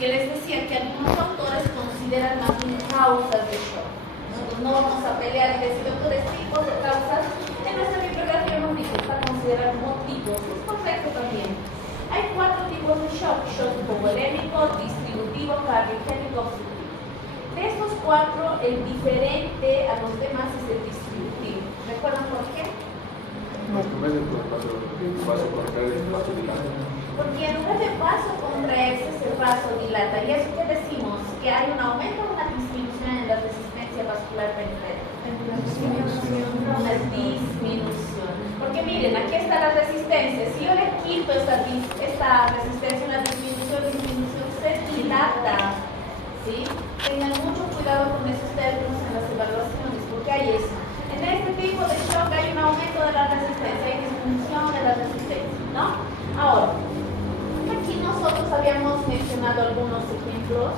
que les decía que algunos autores consideran más bien causas de shock. Nosotros no vamos a pelear y decir autores tipos de causas. En nuestra bibliografía hemos dicho que está considerado como tipos, es correcto también. Hay 4 tipos de shock: shock hipovolémico, distributivo, cardiogénico, obstructivo. De estos 4, el diferente a los demás es el distributivo. ¿Recuerdan por qué? Porque en lugar de vaso contraerse, el vaso dilata. ¿Y eso qué decimos? Que hay un aumento o una disminución en la resistencia vascular periférica. Una disminución. Porque miren, aquí está la resistencia. Si yo le quito esta resistencia, una disminución se dilata. ¿Sí? Tengan mucho cuidado con esos términos en las evaluaciones, porque hay eso. En este tipo de shock hay un aumento de la resistencia, hay disminución de la resistencia, ¿no? Ahora, aquí nosotros habíamos mencionado algunos ejemplos,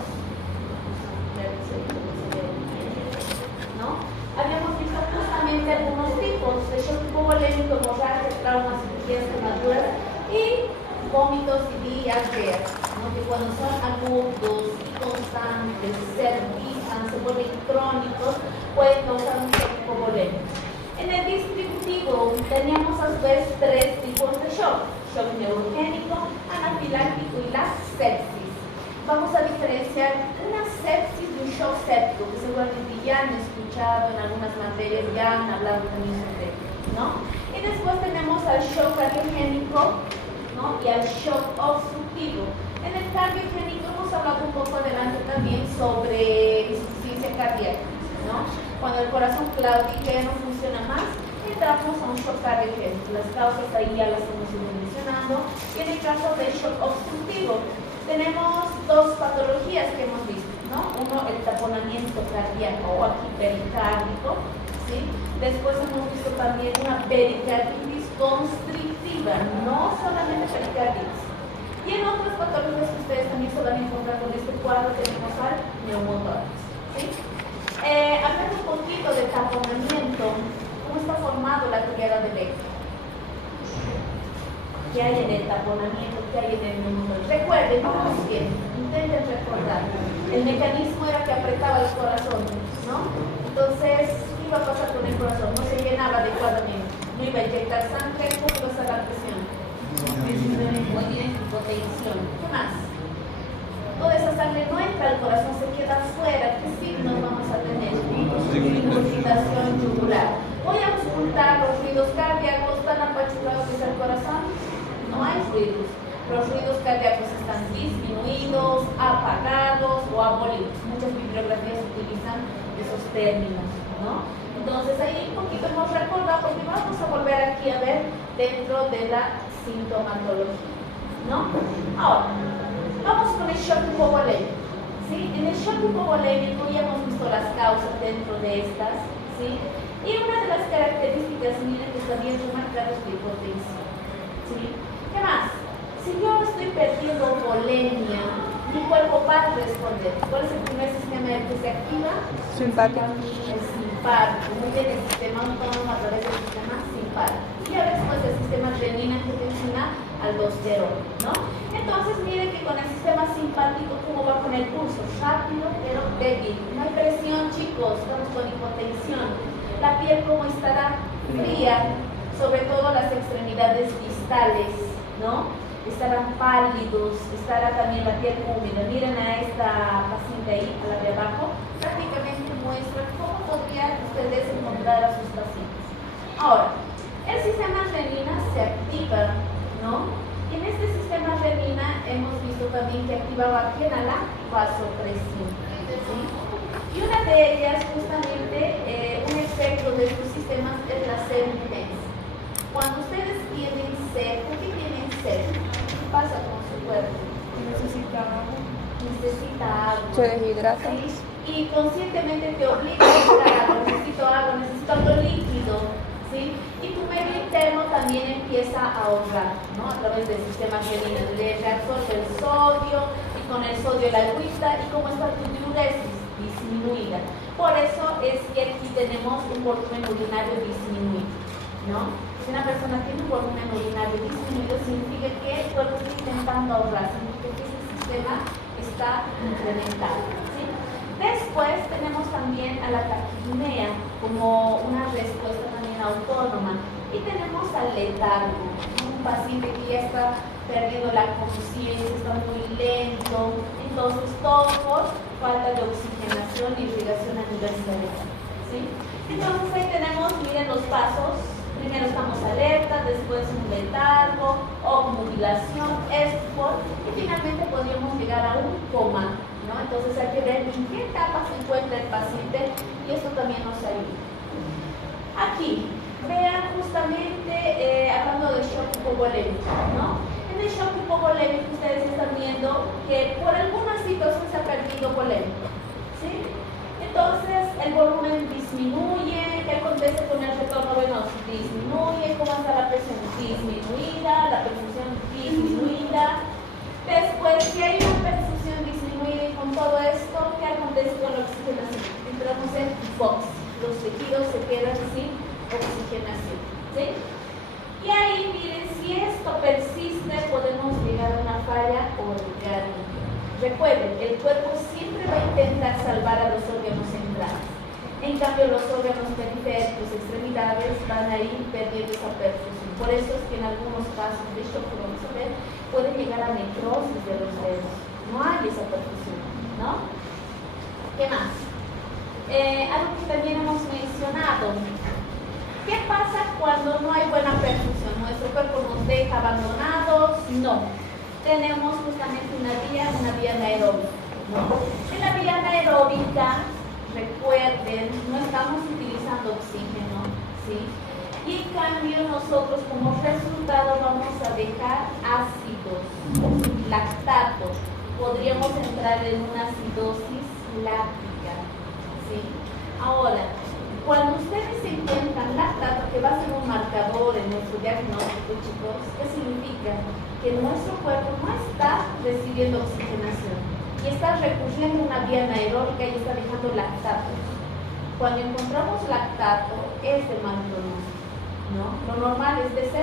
¿no? Habíamos visto justamente algunos tipos de shock hipovolémico, hemorragia, traumas, cirugías, quemaduras y vómitos y diarreas, ¿no? Que cuando son agudos y constantes, se revisan, se vuelven crónicos, pueden causar un shock hipovolémico. En el distributivo teníamos a su vez 3 tipos de shock: shock neurogénico, anafiláctico y la sepsis. Vamos a diferenciar una sepsis de un shock séptico, que seguramente ya han escuchado en algunas materias, ya han hablado también sobre ello, ¿no? Y después tenemos al shock cardiogénico, ¿no? Y al shock obstructivo. En el cardiogénico hemos hablado un poco adelante también sobre insuficiencia cardíaca, ¿no? Cuando el corazón claudica ya no funciona más, entramos a un shock cardiogénico. Las causas ahí ya las hemos ido mencionando. Y en el caso del shock obstructivo, tenemos 2 patologías que hemos visto, ¿no? Uno, el taponamiento cardíaco o aquí pericárdico, ¿sí? Después hemos visto también una pericarditis constrictiva, no solamente pericarditis. Y en otras patologías que ustedes también se van a encontrar con este cuadro, tenemos al neumotórax, ¿sí? Hablando un poquito de taponamiento, ¿cómo está formado la tríada del eje? ¿Qué hay en el taponamiento? ¿Qué hay en el neumotórax? Recuerden, busquen, intenten recordar. El mecanismo era que apretaba el corazón, ¿no? Entonces, ¿qué iba a pasar con el corazón? No se llenaba adecuadamente, no iba a inyectar sangre, ¿cómo iba a estar la presión? Muy bien, hipotensión. ¿Qué más? Toda esa sangre no entra al corazón, se queda afuera. ¿Qué signos vamos a tener? Irritación yugular. Voy a ocultar los ruidos cardíacos tan apachurrados que es el corazón. No hay ruidos. Los ruidos cardíacos están disminuidos, apagados o abolidos. Muchas bibliografías utilizan esos términos, ¿no? Entonces ahí un poquito hemos recordado, porque vamos a volver aquí a ver dentro de la sintomatología, ¿no? Ahora, vamos con el shock hipovolémico, ¿sí? En el shock hipovolémico ya hemos visto las causas dentro de estas, ¿sí? Y una de las características, miren, que está bien remarcada es la hipotensión, ¿sí? ¿Qué más? Si yo estoy perdiendo volemia, mi cuerpo va a responder. ¿Cuál es el primer sistema en el que se activa? Simpático. El simpático. Muy bien, el sistema autónomo a través del sistema simpático. Y ya después el sistema adrenina-angiotensina aldosterona, ¿no? Entonces, miren que con el sistema simpático, ¿cómo va con el pulso? Rápido, pero débil. No hay presión, chicos, estamos con hipotensión. La piel, ¿cómo estará? Fría, sobre todo las extremidades distales, ¿no? Estarán pálidos, estará también la piel húmeda. Miren a esta paciente ahí, a la de abajo, prácticamente muestra cómo podrían ustedes encontrar a sus pacientes. Ahora, el sistema renina se activa, ¿no? Y en este sistema renina hemos visto también que activaba quién, a la vasopresión, ¿sí? Y una de ellas, justamente, un efecto de estos sistemas es la sed intensa. Cuando ustedes tienen sed, ¿por qué tienen sed? ¿Qué pasa con su cuerpo? Necesita agua. Necesita agua. Se deshidrata. ¿Sí? Y conscientemente te obliga a buscar agua. Necesito agua, necesito algo líquido, ¿sí? Y tu medio interno también empieza a ahorrar, ¿no? A través del sistema renina. Le reabsorbe el sodio y con el sodio la agüita, y como está tu diuresis disminuida. Por eso es que aquí tenemos un volumen urinario disminuido, ¿no? Si una persona tiene un volumen urinario disminuido, significa que el cuerpo está intentando ahorrar, significa que ese sistema está incrementado, ¿sí? Después tenemos también a la taquipnea como una respuesta también autónoma. Y tenemos al letargo, un paciente que ya está perdiendo la conciencia, está muy lento, entonces todo por falta de oxigenación y irrigación a nivel cerebral, ¿sí? Entonces ahí tenemos, miren los pasos. Primero estamos alerta, después un letargo, obnubilación, estupor y finalmente podríamos llegar a un coma, ¿no? Entonces hay que ver en qué etapa se encuentra el paciente y esto también nos ayuda. Aquí, vean justamente, hablando del shock hipovolémico, ¿no? En el shock hipovolémico ustedes están viendo que por alguna situación se ha perdido volémico, ¿sí? Entonces el volumen disminuye, ¿qué acontece con el retorno venoso? Disminuye, ¿cómo está la presión? Disminuida, la perfusión disminuida. Después, si hay una perfusión disminuida y con todo esto, ¿qué acontece con la oxigenación? Entramos en hipoxia, los tejidos se quedan sin oxigenación, ¿sí? Y ahí, miren, si esto persiste, podemos llegar a una falla orgánica. Recuerden, el cuerpo siempre va a intentar salvar a los órganos centrales. En cambio, los órganos periféricos, extremidades, van a ir perdiendo esa perfusión. Por eso es que en algunos casos de shock, como vamos a ver, puede llegar a necrosis de los dedos. No hay esa perfusión, ¿no? ¿Qué más? Algo que también hemos mencionado. ¿Qué pasa cuando no hay buena perfusión? ¿Nuestro cuerpo nos deja abandonados? No. Tenemos justamente una vía anaeróbica, ¿no? En la vía anaeróbica, recuerden, no estamos utilizando oxígeno, ¿sí? Y en cambio nosotros como resultado vamos a dejar ácidos, lactato. Podríamos entrar en una acidosis láctica, ¿sí? Ahora, cuando ustedes encuentran lactato, que va a ser un marcador en nuestro diagnóstico, chicos, ¿qué significa? Que nuestro cuerpo no está recibiendo oxigenación y está recurriendo a una vía anaeróbica y está dejando lactato. Cuando encontramos lactato es de mal pronóstico, ¿no? Lo normal es de 0.5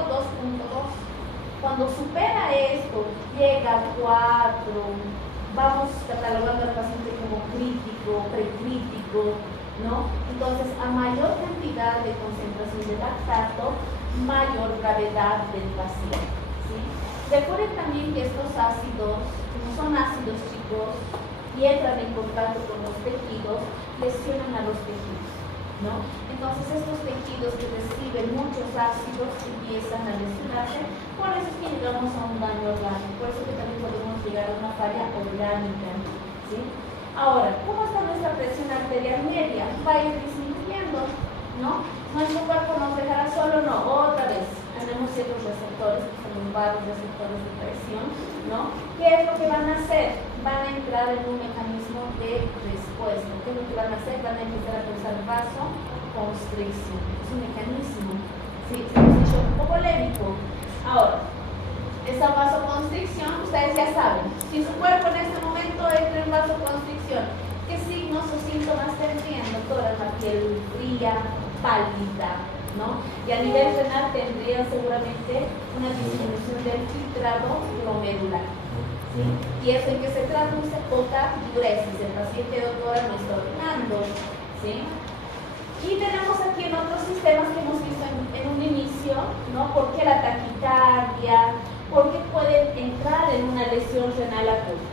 a 2.2. Cuando supera esto, llega a 4, vamos catalogando al paciente como crítico, precrítico, ¿no? Entonces, a mayor cantidad de concentración de lactato, mayor gravedad del paciente, ¿sí? Recuerden también que estos ácidos, como son ácidos, chicos, y entran en contacto con los tejidos, lesionan a los tejidos, ¿no? Entonces, estos tejidos que reciben muchos ácidos empiezan a lesionarse, por eso es que llegamos a un daño orgánico, por eso que también podemos llegar a una falla orgánica, ¿sí? Ahora, ¿cómo está nuestra presión arterial media? Va a ir disminuyendo, ¿no? Nuestro cuerpo nos dejará solo, no, otra vez. Tenemos ciertos receptores, que son varios receptores de presión, ¿no? ¿Qué es lo que van a hacer? Van a entrar en un mecanismo de respuesta. ¿Qué es lo que van a hacer? Van a empezar a pensar vasoconstricción. Es un mecanismo, ¿sí? Hemos dicho hipovolémico. Ahora, esa vasoconstricción, ustedes ya saben, si su cuerpo en este momento entra en vasoconstricción, ¿qué signos o síntomas tendrían, doctora? La piel fría, pálida, ¿no? Y a nivel renal tendrían seguramente una disminución del filtrado glomerular, ¿sí? Y eso en que se traduce poca diuresis, el paciente, doctora, no está orinando, ¿sí? Y tenemos aquí en otros sistemas que hemos visto en un inicio, ¿no? ¿Por qué la taquicardia? ¿Por qué puede entrar en una lesión renal aguda?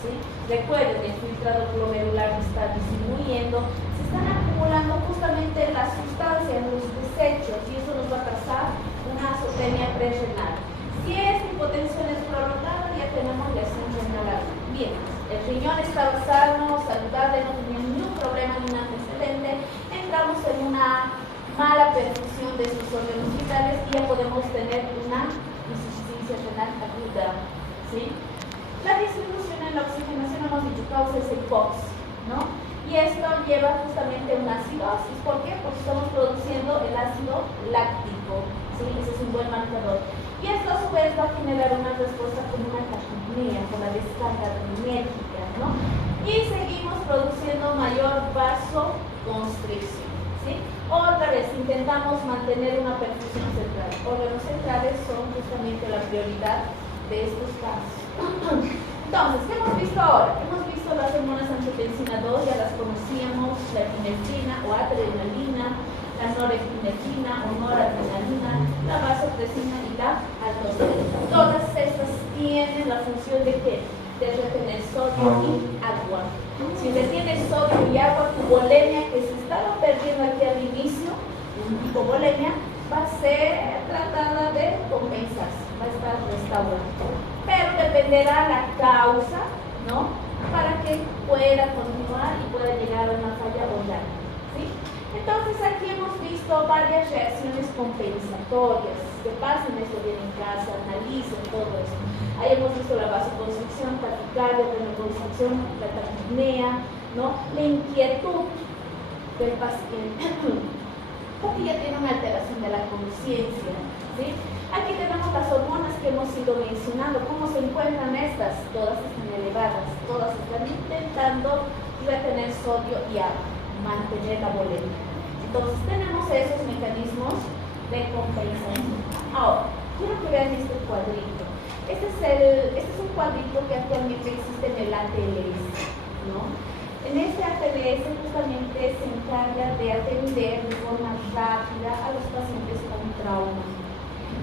¿Sí? Recuerden, el filtrado glomerular está disminuyendo, se están acumulando justamente las sustancias, los desechos, y eso nos va a causar una azotemia prerrenal. Si esta hipotensión es prolongada, ya tenemos lesión renal aguda. Bien, el riñón estaba sano, saludable, no tenía ningún problema ni un antecedente, entramos en una mala perfusión de sus órganos vitales y ya podemos tener una insuficiencia renal aguda, ¿sí? La disminución en la oxigenación, hemos dicho, causa esa hipoxia, ¿no? Y esto lleva justamente a una acidosis. ¿Por qué? Porque estamos produciendo el ácido láctico, ¿sí? Ese es un buen marcador. Y esto a su vez va a generar una respuesta como una taquipnea, con la descarga adrenérgica, ¿no? Y seguimos produciendo mayor vasoconstricción, ¿sí? Otra vez, intentamos mantener una perfusión central. Órganos centrales son justamente la prioridad de estos casos. Entonces, ¿qué hemos visto ahora? Hemos visto las hormonas angiotensina 2, ya las conocíamos, la epinefrina o adrenalina, la norepinefrina o noradrenalina, la vasopresina y la aldosterona. Todas estas tienen la función de ¿qué? De retener sodio y agua. Si retiene sodio y agua, tu volemia que se estaba perdiendo aquí al inicio, un tipo volemia, va a ser tratada de compensarse, va a estar restaurada. Pero dependerá la causa, ¿no? Para que pueda continuar y pueda llegar a una falla orgánica, ¿sí? Entonces aquí hemos visto varias reacciones compensatorias. Que pasen esto bien en casa, analicen todo esto. Ahí hemos visto la vasoconstricción, taquicardia, reconstricción, la taquipnea, ¿no? La inquietud del paciente, porque ya tiene una alteración de la conciencia, ¿sí? Aquí tenemos las hormonas que hemos ido mencionando. ¿Cómo se encuentran estas? Todas están elevadas, todas están intentando retener sodio y agua, mantener la volemia. Entonces tenemos esos mecanismos de compensación. Ahora, quiero que vean este cuadrito. Este es un cuadrito que actualmente existe en el ATLS, ¿no? En este ATLS justamente se encarga de atender de forma rápida a los pacientes con trauma.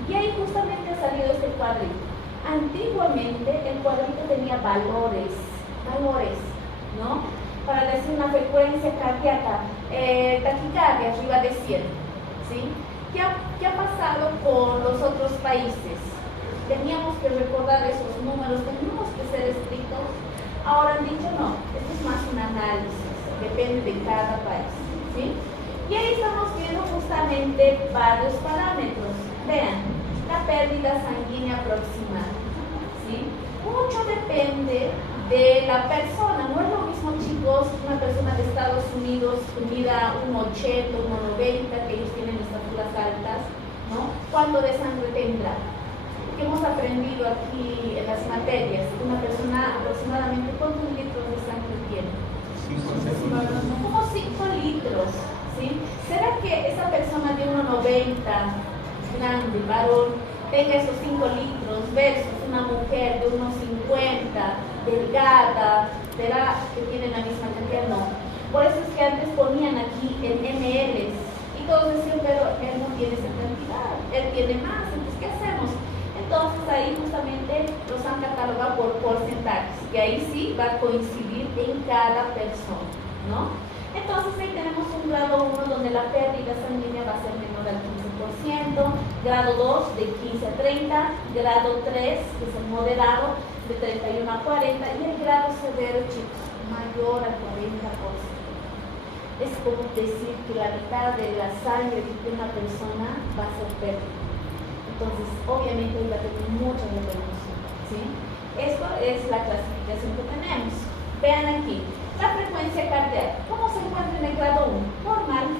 Y ahí justamente ha salido este cuadrito. Antiguamente el cuadrito tenía valores, ¿no? Para decir una frecuencia cardíaca, taquicardia arriba de 100, ¿sí? ¿Qué ha pasado con los otros países? Teníamos que recordar esos números, teníamos que ser estrictos. Ahora han dicho no, esto es más un análisis, depende de cada país, ¿sí? Y ahí estamos viendo justamente varios parámetros. Vean, la pérdida sanguínea aproximada, ¿sí? Mucho depende de la persona. No es lo mismo, chicos, una persona de Estados Unidos que mida 1,80, 1,90, que ellos tienen estaturas altas, ¿no? ¿Cuánto de sangre tendrá? Que hemos aprendido aquí en las materias, una persona aproximadamente ¿cuántos litros de sangre tiene? Como 5 litros, ¿sí? ¿Será que esa persona de 1,90, grande, varón, tenga esos 5 litros versus una mujer de 1,50, delgada, ¿será que tienen la misma cantidad? No. Por eso es que antes ponían aquí en ml y todos decían, pero él no tiene esa cantidad, él tiene más, entonces ¿qué hacemos? Entonces ahí justamente los han catalogado por porcentajes, que ahí sí va a coincidir en cada persona, ¿no? Entonces ahí tenemos un grado 1 donde la pérdida sanguínea va a ser menor al 15%, grado 2 de 15 a 30, grado 3, que es el moderado, de 31 a 40, y el grado severo, chicos, mayor al 40%. Es como decir que la mitad de la sangre que tiene una persona va a ser pérdida. Entonces, obviamente, va a tener mucha repercusión, ¿sí? Esto es la clasificación que tenemos. Vean aquí, la frecuencia cardíaca. ¿Cómo se encuentra en el grado 1? Normal.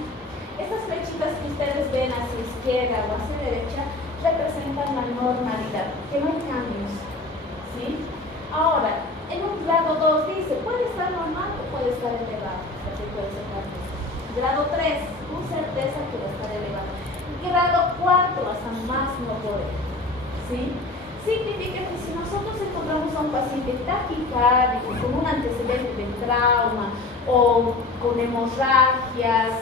Estas flechitas que ustedes ven hacia izquierda o hacia derecha representan la normalidad, que no hay cambios, ¿sí? Ahora, en un grado 2 dice, puede estar normal o puede estar elevado la frecuencia cardíaca. Grado 3, con certeza que va a estar elevado. Grado 4, hasta más no poder, ¿sí? Significa que si nosotros encontramos a un paciente taquicárdico con un antecedente de trauma o con hemorragias,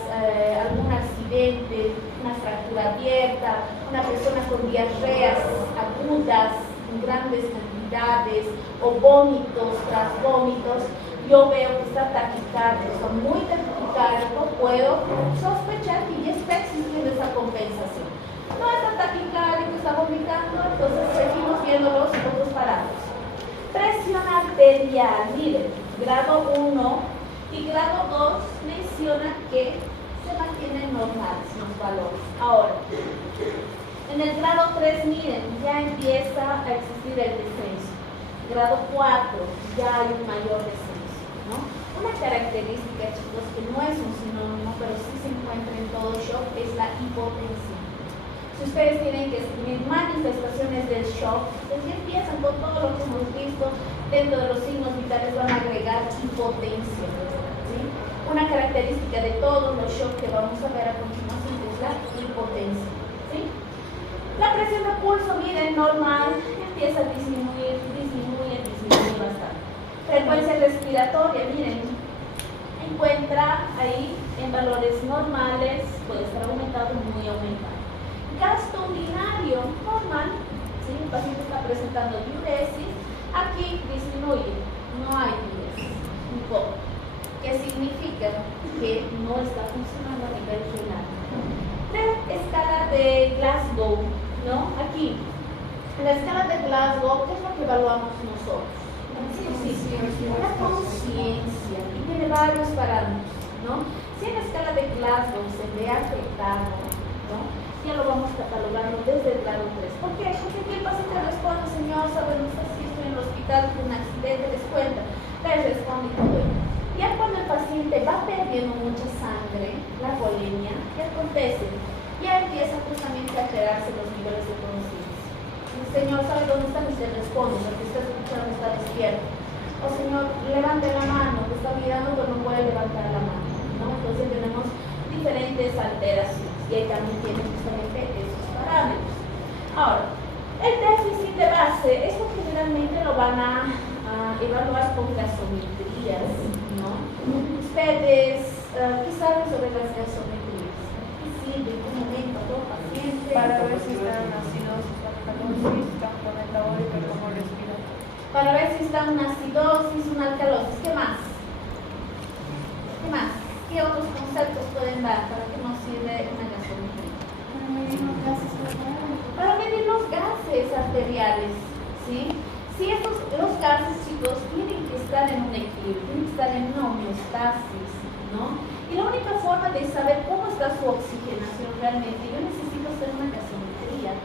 algún accidente, una fractura abierta, una persona con diarreas agudas en grandes cantidades o vómitos tras vómitos, yo veo que está taquicárdico, está muy taquicárdico, puedo sospechar que ya está existiendo esa compensación. No está taquicárdico, está vomitando, entonces seguimos viendo los otros parámetros. Presión arterial, miren, grado 1 y grado 2 menciona que se mantienen normales los valores. Ahora, en el grado 3, miren, ya empieza a existir el descenso. Grado 4, ya hay un mayor descenso, ¿no? Una característica, chicos, que no es un sinónimo, pero sí se encuentra en todo shock, es la hipotensión. Si ustedes tienen que escribir manifestaciones del shock, pues ya empiezan con todo lo que hemos visto, dentro de los signos vitales van a agregar hipotensión, ¿sí? Una característica de todos los shocks que vamos a ver a continuación es la hipotensión, ¿sí? La presión de pulso, miren, normal. En empieza a disminuir bastante. Frecuencia respiratoria, miren, encuentra ahí en valores normales, puede estar aumentado, muy aumentado. Gasto urinario normal, ¿sí? El paciente está presentando diuresis, aquí disminuye, no hay diuresis, un poco. ¿Qué significa? Que no está funcionando a nivel renal. La escala de Glasgow, ¿no? Aquí, en la escala de Glasgow, ¿qué es lo que evaluamos nosotros? La conciencia, y tiene varios parámetros, ¿no? Si en la escala de Glasgow se ve afectado, ¿no? Ya lo vamos catalogando desde el grado 3. ¿Por qué? Porque aquí el paciente responde, señor, sabe, no está así, estoy en el hospital, tuve un accidente, les cuenta, les responde y todo ello. Ya cuando el paciente va perdiendo mucha sangre, la colemia, ¿qué acontece? Ya empieza justamente a alterarse los niveles de conciencia. El señor sabe dónde está y se responde, lo que está escuchando está despierto. O señor, levante la mano, que está mirando pero no puede levantar la mano, ¿no? Entonces tenemos diferentes alteraciones y ahí también tiene justamente esos parámetros. Ahora, el déficit de base, esto generalmente lo van a evaluar con gasometrías, ¿no? Ustedes, ¿qué saben sobre las gasometrías? ¿Qué sirve? ¿Qué momento? ¿Todo paciente? Para ver si están acidosis, alcalosis, están con el metabólico y cómo respiran. Para ver si está una acidosis, una alcalosis. ¿Qué más? ¿Qué más? ¿Qué otros conceptos pueden dar? ¿Para qué nos sirve una gasometría? Para medir los gases arteriales, ¿sí? Si los gases, chicos, tienen que estar en un equilibrio, tienen que estar en una homeostasis, ¿no? Y la única forma de saber cómo está su oxigenación realmente, yo necesito hacer una gasometría,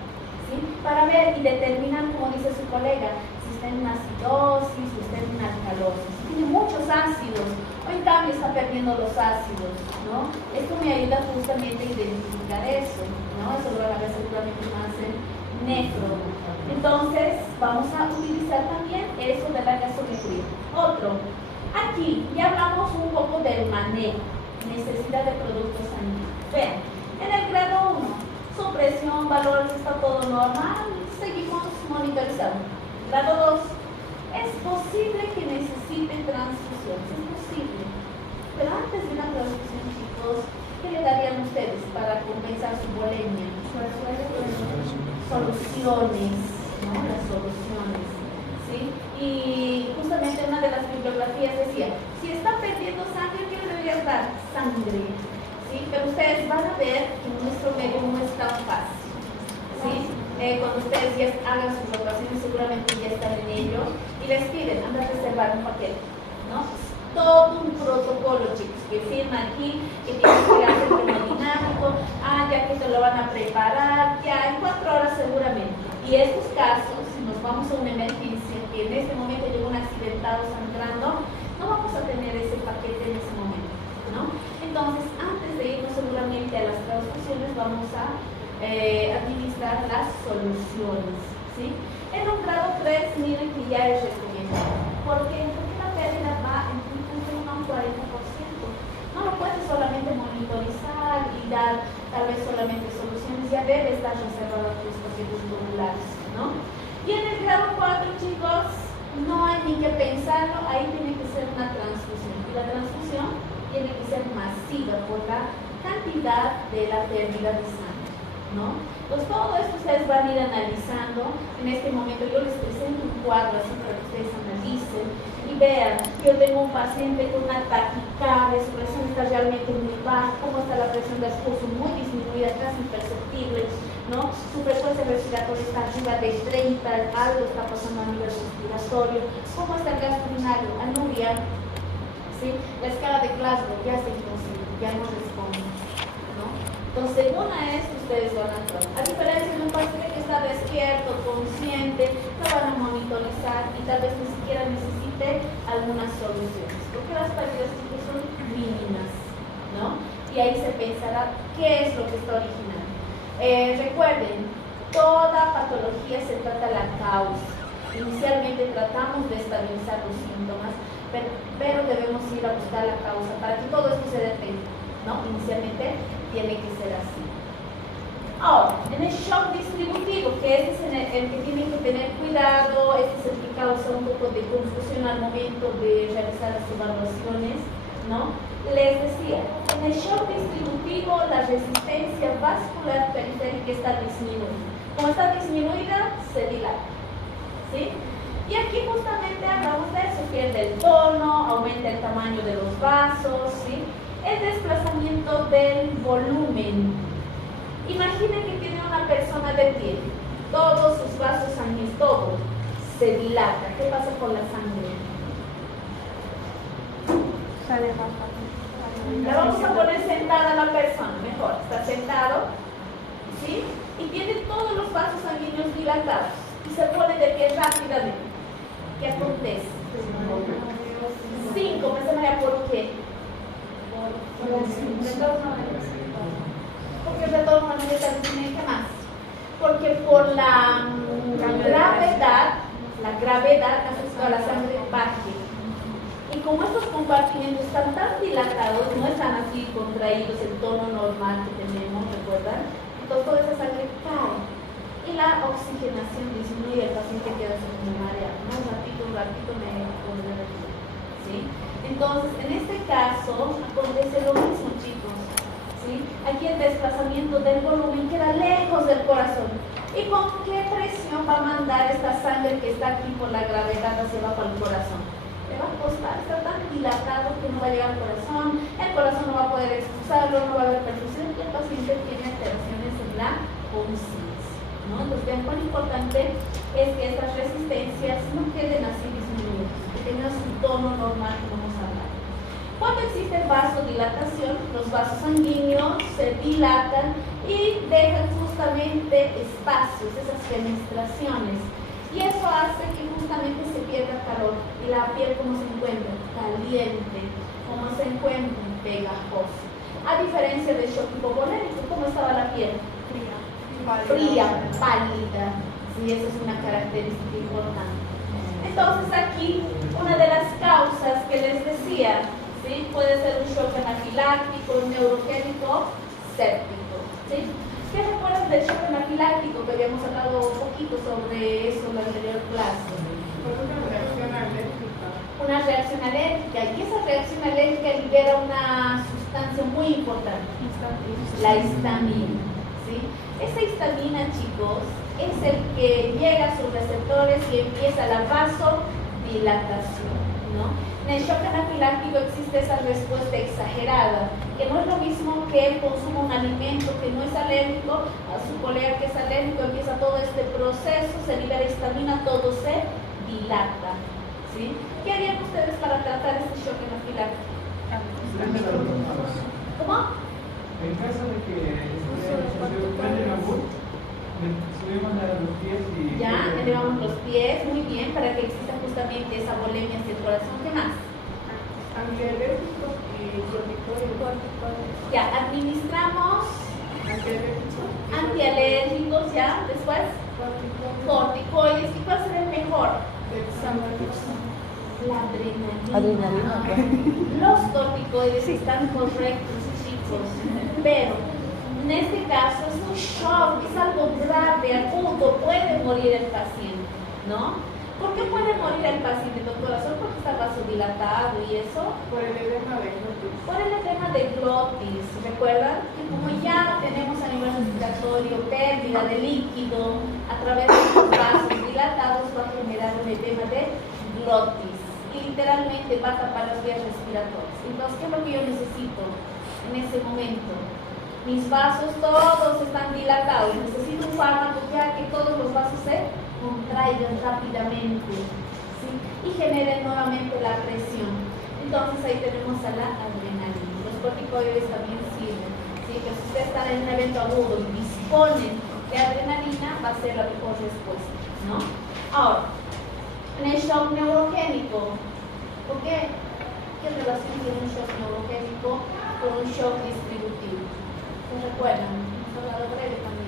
¿sí? Para ver y determinar, como dice su colega, si está en una acidosis, si está en una alcalosis. Si tiene muchos ácidos, o en cambio está perdiendo los ácidos, ¿no? Esto me ayuda justamente a identificar eso, ¿no? Eso lo van a ver seguramente más en nefro. Entonces, vamos a utilizar también eso de la gasometría. Otro, aquí ya hablamos un poco del manejo, necesidad de productos sanguíneos. Vean, en el grado 1, su presión, valores, está todo normal, seguimos monitorizando. Grado 2, es posible que necesiten transfusiones, es posible. Pero antes de una transfusión, chicos, ¿qué le darían ustedes para compensar su bulimia? Soluciones, ¿no? Las soluciones, ¿sí? Y justamente una de las bibliografías decía, si está perdiendo sangre, ¿qué le deberían dar? Sangre, ¿sí? Pero ustedes van a ver que nuestro medio no es tan fácil, ¿sí? Cuando ustedes ya hagan sus rotaciones, seguramente ya están en ello, y les piden, anda a reservar un paquete, ¿no? Todo un protocolo, chicos, que firma aquí, que tiene que hacer termodinámico, ya que te lo van a preparar, ya en 4 horas seguramente. Y estos casos, si nos vamos a una emergencia, que en este momento llegó un accidentado sangrando, no vamos a tener ese paquete en ese momento, ¿no? Entonces, antes de irnos seguramente a las transfusiones, vamos a administrar las soluciones, ¿sí? En un grado 3, miren que ya es recomendable. ¿Por qué? Porque la pérdida va entre un 40%. No lo puedes solamente monitorizar y dar tal vez solamente soluciones, ya debe estar reservado a tus pacientes tubulares, ¿no? Y en el grado 4, chicos, no hay ni que pensarlo, ahí tiene que ser una transfusión. Y la transfusión tiene que ser masiva por la cantidad de la pérdida de sangre, ¿no? Pues todo esto ustedes van a ir analizando. En este momento yo les presento un cuadro así para que ustedes analicen y vean, yo tengo un paciente con una taquicardia, su presión está realmente muy baja, cómo está la presión del pulso muy disminuida, casi imperceptible, ¿no? Su frecuencia respiratoria está arriba de 30, algo está pasando a nivel respiratorio, cómo está el gasto urinario, anuria, ¿sí? La escala de Glasgow ya está imposible, ya no responde, ¿no? Entonces, según a esto, ustedes van a actuar. A diferencia de un paciente que está despierto, consciente, lo van a monitorizar y tal vez ni siquiera necesite algunas soluciones, porque las pérdidas son mínimas, ¿no? Y ahí se pensará qué es lo que está originando. Recuerden, toda patología se trata la causa. Inicialmente tratamos de estabilizar los síntomas, pero debemos ir a buscar la causa para que todo esto se detenga, ¿no? Inicialmente tiene que ser así. Ahora, en el shock distributivo, que este es el que tienen que tener cuidado, este es el que causa un poco de confusión al momento de realizar las evaluaciones, ¿no? Les decía, en el shock distributivo la resistencia vascular periférica está disminuida. Como está disminuida, se dilata, ¿sí? Y aquí justamente hablamos de eso, pierde el tono, aumenta el tamaño de los vasos, ¿sí? El desplazamiento del volumen. Imaginen que tiene una persona de pie, todos sus vasos sanguíneos, todo se dilata. ¿Qué pasa con la sangre? Sale más fácil. La vamos a poner sentada a la persona, mejor, está sentado, ¿sí? Y tiene todos los vasos sanguíneos dilatados y se pone de pie rápidamente. ¿Qué acontece? 5, me se ¿por qué? Porque el retorno no está ¿qué más? Porque por la gravedad hace que la sangre baje. Y como estos compartimentos están tan dilatados, no están así contraídos en tono normal que tenemos, ¿recuerdan? Entonces toda esa sangre cae y la oxigenación disminuye, el paciente queda sin mareado. Un ratito me pondré aquí, ¿sí? Entonces, en este caso, acontece lo mismo, chicos, ¿sí? Aquí el desplazamiento del volumen queda lejos del corazón. ¿Y con qué presión va a mandar esta sangre que está aquí por la gravedad hacia abajo al corazón? Le va a costar, está tan dilatado que no va a llegar al corazón, el corazón no va a poder expulsarlo, no va a haber perfusión y el paciente tiene alteraciones en la conciencia, ¿no? Entonces, vean cuán importante es que estas resistencias no queden así disminuidas, que tengan su tono normal que vamos a hablar. Cuando existe vasodilatación, los vasos sanguíneos se dilatan y dejan justamente espacios, esas fenestraciones. Y eso hace que justamente se pierda calor. Y la piel, ¿cómo se encuentra? Caliente. ¿Cómo se encuentra? Pegajosa. A diferencia del shock hipovolémico, ¿cómo estaba la piel? Fría, pálida. Sí, esa es una característica importante. Entonces aquí, una de las causas que les decía, ¿sí? Puede ser un shock anafiláctico, un neurogénico, séptico, ¿sí? ¿Qué recuerdan del shock anafiláctico? Que habíamos hablado un poquito sobre eso en la anterior clase. Una reacción alérgica. Y esa reacción alérgica libera una sustancia muy importante, la histamina, ¿sí? Esa histamina, chicos, es el que llega a sus receptores y empieza la vasodilatación, ¿no? En el shock anafiláctico existe esa respuesta exagerada, que no es lo mismo que él consuma un alimento que no es alérgico, a su colega que es alérgico, empieza todo este proceso, se libera histamina, todo se dilata, ¿sí? ¿Qué harían ustedes para tratar este shock anafiláctico? ¿Cómo? En caso de que subimos los pies y... Ya, elevamos los pies, muy bien, para que exista justamente esa volemia hacia el corazón. ¿Qué más? Antialérgicos y corticoides. Ya, administramos antialérgicos, ya, después corticoides. ¿Y cuál será el mejor? La adrenalina. Los corticoides están correctos, chicos, pero en este caso es un shock, es algo grave, agudo, puede morir el paciente, ¿no? ¿Por qué puede morir el paciente, doctora? ¿Solo porque está vasodilatado y eso? Por el edema de glotis. Por el edema de glotis. ¿Recuerdan? Que como ya tenemos a nivel respiratorio pérdida de líquido a través de los vasos dilatados, va a generar un edema de glotis. Y literalmente va a tapar las vías respiratorias. Entonces, ¿qué es lo que yo necesito en ese momento? Mis vasos todos están dilatados. Necesito un fármaco ya que todos los vasos se contraigan rápidamente, ¿sí? Y generen nuevamente la presión. Entonces ahí tenemos a la adrenalina. Los corticoides también sirven, ¿sí? Que si usted está en un evento agudo y dispone de adrenalina, va a ser la mejor respuesta, ¿no? Ahora, en el shock neurogénico, ¿por qué? ¿Qué relación tiene un shock neurogénico con un shock distributivo? ¿Se recuerdan? Hemos hablado breve también.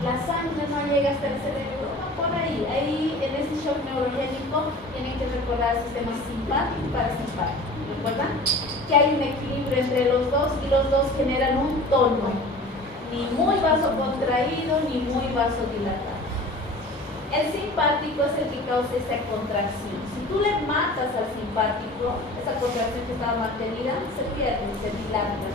La sangre no llega hasta el cerebro, por ahí en ese shock neurogénico, tienen que recordar el sistema simpático y parasimpático. ¿Recuerdan? Que hay un equilibrio entre los dos y los dos generan un tono, ni muy vasocontraído ni muy vasodilatado. El simpático es el que causa esa contracción. Si tú le matas al simpático, esa contracción que estaba mantenida se pierde, se dilata.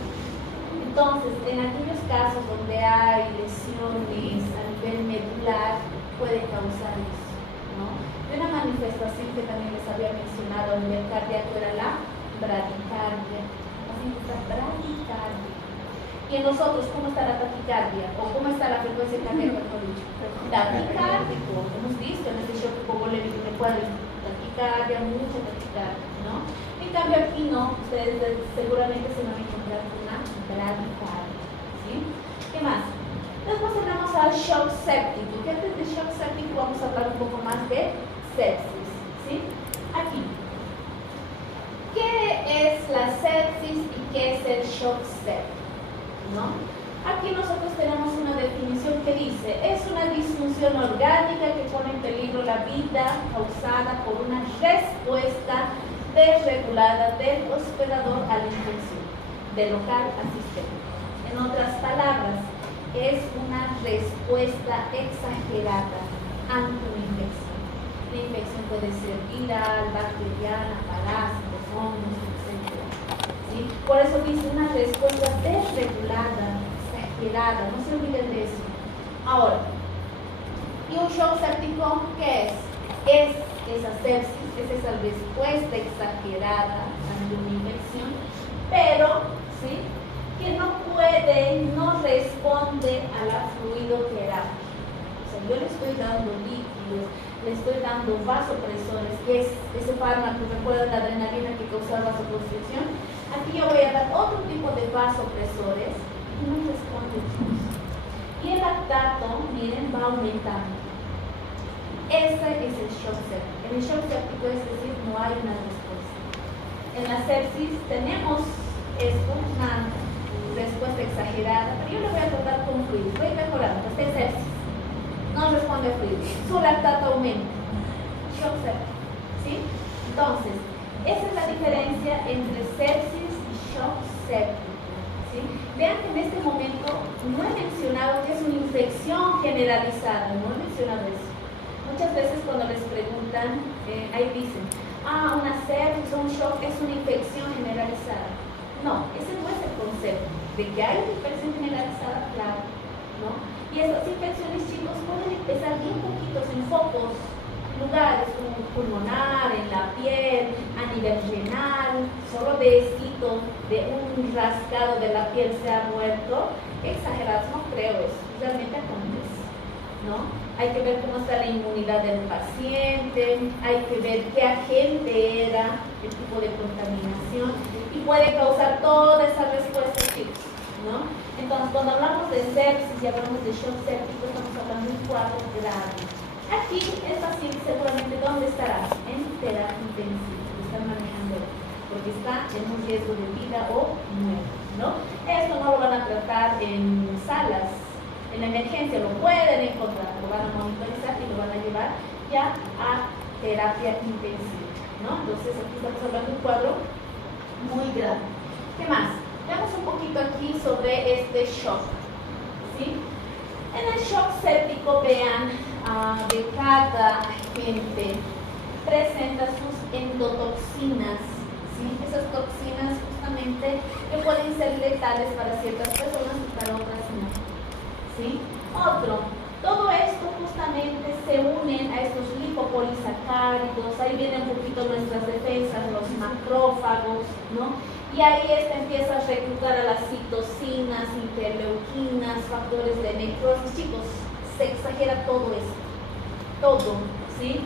Entonces, en aquellos casos donde hay lesiones a nivel medular, puede causar eso, ¿no? Y una manifestación que también les había mencionado a nivel cardíaco era la bradicardia. Así que está bradicardia. Y en nosotros, ¿cómo está la taquicardia? ¿O cómo está la frecuencia cardíaca, mejor dicho? Taquicárdico. Hemos visto en este shock hipovolémico en el cual hay taquicardia, mucha taquicardia, ¿no? En cambio aquí no, ustedes seguramente se van a encontrar con una bradicardia, ¿sí? ¿Qué más? Después tenemos al shock séptico. Que antes de shock séptico vamos a hablar un poco más de sepsis, ¿sí? Aquí. ¿Qué es la sepsis y qué es el shock séptico? ¿No? Aquí nosotros tenemos una definición que dice: es una disfunción orgánica que pone en peligro la vida causada por una respuesta desregulada del hospedador a la infección, de local a sistémico. En otras palabras, es una respuesta exagerada ante una infección. La infección puede ser viral, bacteriana, parásitos, hongos, etc. ¿Sí? Por eso dice una respuesta desregulada, exagerada, no se olviden de eso. Ahora, ¿y un shock séptico qué es? Es esa sepsis, es esa respuesta exagerada ante una infección, pero, ¿sí?, que no puede, no responde a la fluidoterapia. O sea, yo le estoy dando líquidos, le estoy dando vasopresores, que es ese fármaco, recuerdan la adrenalina que causa vasoconstricción. Aquí yo voy a dar otro tipo de vasopresores y no responde. Y el lactato, miren, va aumentando. Ese es el shock séptico. En el shock séptico es decir, no hay una respuesta. En la sepsis tenemos esto, una respuesta exagerada, pero yo lo voy a tratar con fluidos. Voy mejorando, este es sepsis. No responde a fluidos. Su lactato aumenta. Shock séptico. ¿Sí? Entonces, esa es la diferencia entre sepsis y shock séptico. ¿Sí? Vean que en este momento no he mencionado que es una infección generalizada. No he mencionado eso. Muchas veces cuando les preguntan, ahí dicen, una sepsis o un shock es una infección generalizada. No, ese no es el concepto. De que hay una infección generalizada, claro, ¿no? Y estas infecciones, chicos, pueden empezar bien poquitos en focos lugares, como pulmonar, en la piel, a nivel renal, solo de un rascado de la piel se ha muerto. Exagerados, no creo eso, realmente acontece, ¿no? Hay que ver cómo está la inmunidad del paciente, hay que ver qué agente era, el tipo de contaminación, y puede causar toda esa respuesta, chicos, ¿no? Entonces, cuando hablamos de sepsis y hablamos de shock séptico, estamos hablando de un cuadro grave. Aquí el paciente seguramente, ¿dónde estará? En terapia intensiva, lo están manejando, porque está en un riesgo de vida o muerte, ¿no? Esto no lo van a tratar en salas, en la emergencia lo pueden encontrar, lo van a monitorizar y lo van a llevar ya a terapia intensiva, ¿no? Entonces aquí estamos hablando de un cuadro muy grave. ¿Qué más? Veamos un poquito aquí sobre este shock, ¿sí? En el shock séptico, vean, de cada agente presenta sus endotoxinas, ¿sí? Esas toxinas justamente que pueden ser letales para ciertas personas y para otras no, ¿sí? Todo esto justamente se unen a estos lipopolisacáridos, ahí vienen un poquito nuestras defensas, los macrófagos, ¿no? Y ahí empieza a reclutar a las citocinas, interleuquinas, factores de necrosis. Chicos, se exagera todo esto, todo, ¿sí?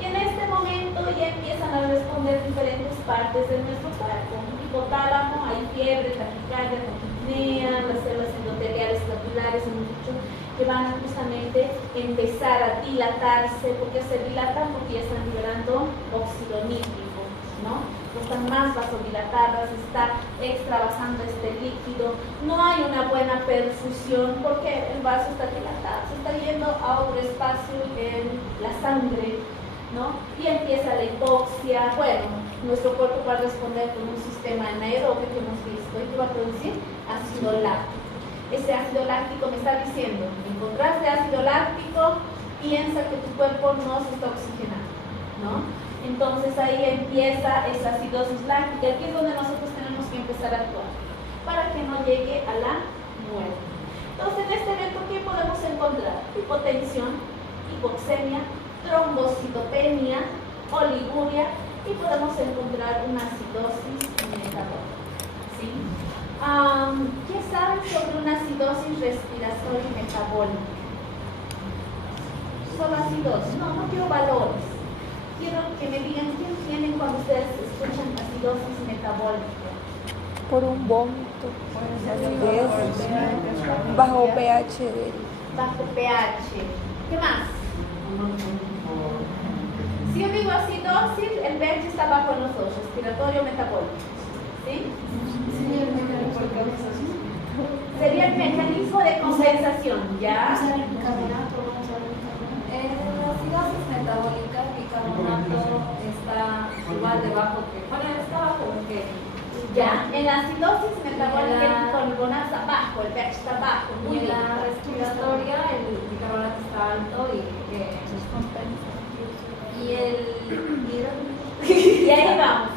Y en este momento ya empiezan a responder diferentes partes de nuestro cuerpo. Hipotálamo, hay fiebre, taquicardia, taquipnea, las células endoteliales capitulares, hemos dicho, que van a justamente empezar a dilatarse. ¿Por qué se dilatan? Porque ya están liberando óxido nítrico, ¿no? Están más vasodilatadas, está extravasando este líquido, no hay una buena perfusión porque el vaso está dilatado, se está yendo a otro espacio en la sangre, ¿no? Y empieza la hipoxia. Bueno, nuestro cuerpo va a responder con un sistema anaerobio que hemos visto y que va a producir ácido láctico. Ese ácido láctico me está diciendo, encontraste ácido láctico, piensa que tu cuerpo no se está oxigenando, ¿no? Entonces ahí empieza esa acidosis láctica, aquí es donde nosotros tenemos que empezar a actuar para que no llegue a la muerte. Entonces en este evento, ¿qué podemos encontrar? Hipotensión, hipoxemia, trombocitopenia, oliguria y podemos encontrar una acidosis metabólica, ¿sí? ¿Qué saben sobre una acidosis respiratoria y metabólica? Solo acidosis, no quiero valores. Quiero que me digan qué entienden cuando ustedes escuchan acidosis metabólica. Por un vómito, acidez, bajo pH. Bajo pH. ¿Qué más? Si yo digo acidosis, el pH está bajo en los dos, respiratorio o metabólico. ¿Sí? Sería el mecanismo de compensación, ¿ya? La acidosis metabólica, el bicarbonato está igual debajo que, bueno, está bajo que Ya, en la acidosis metabólica el bicarbonato está bajo, el pH está bajo. y en la respiratoria el bicarbonato está alto y se compensa. Y ahí vamos.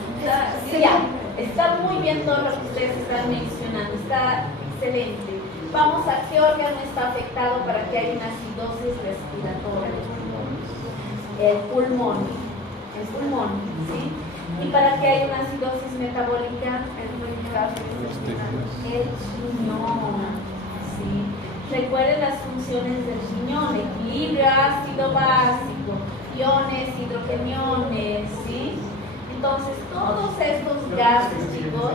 Sí, ya. Está muy bien todo lo que ustedes están mencionando, está excelente. Vamos a qué órgano está afectado para que haya una acidosis respiratoria. El pulmón, ¿sí? Y para que haya una acidosis metabólica, el riñón, ¿sí? Recuerden las funciones del riñón: equilibrio ácido básico, iones, hidrogeniones, ¿sí? Entonces, todos estos gases, chicos,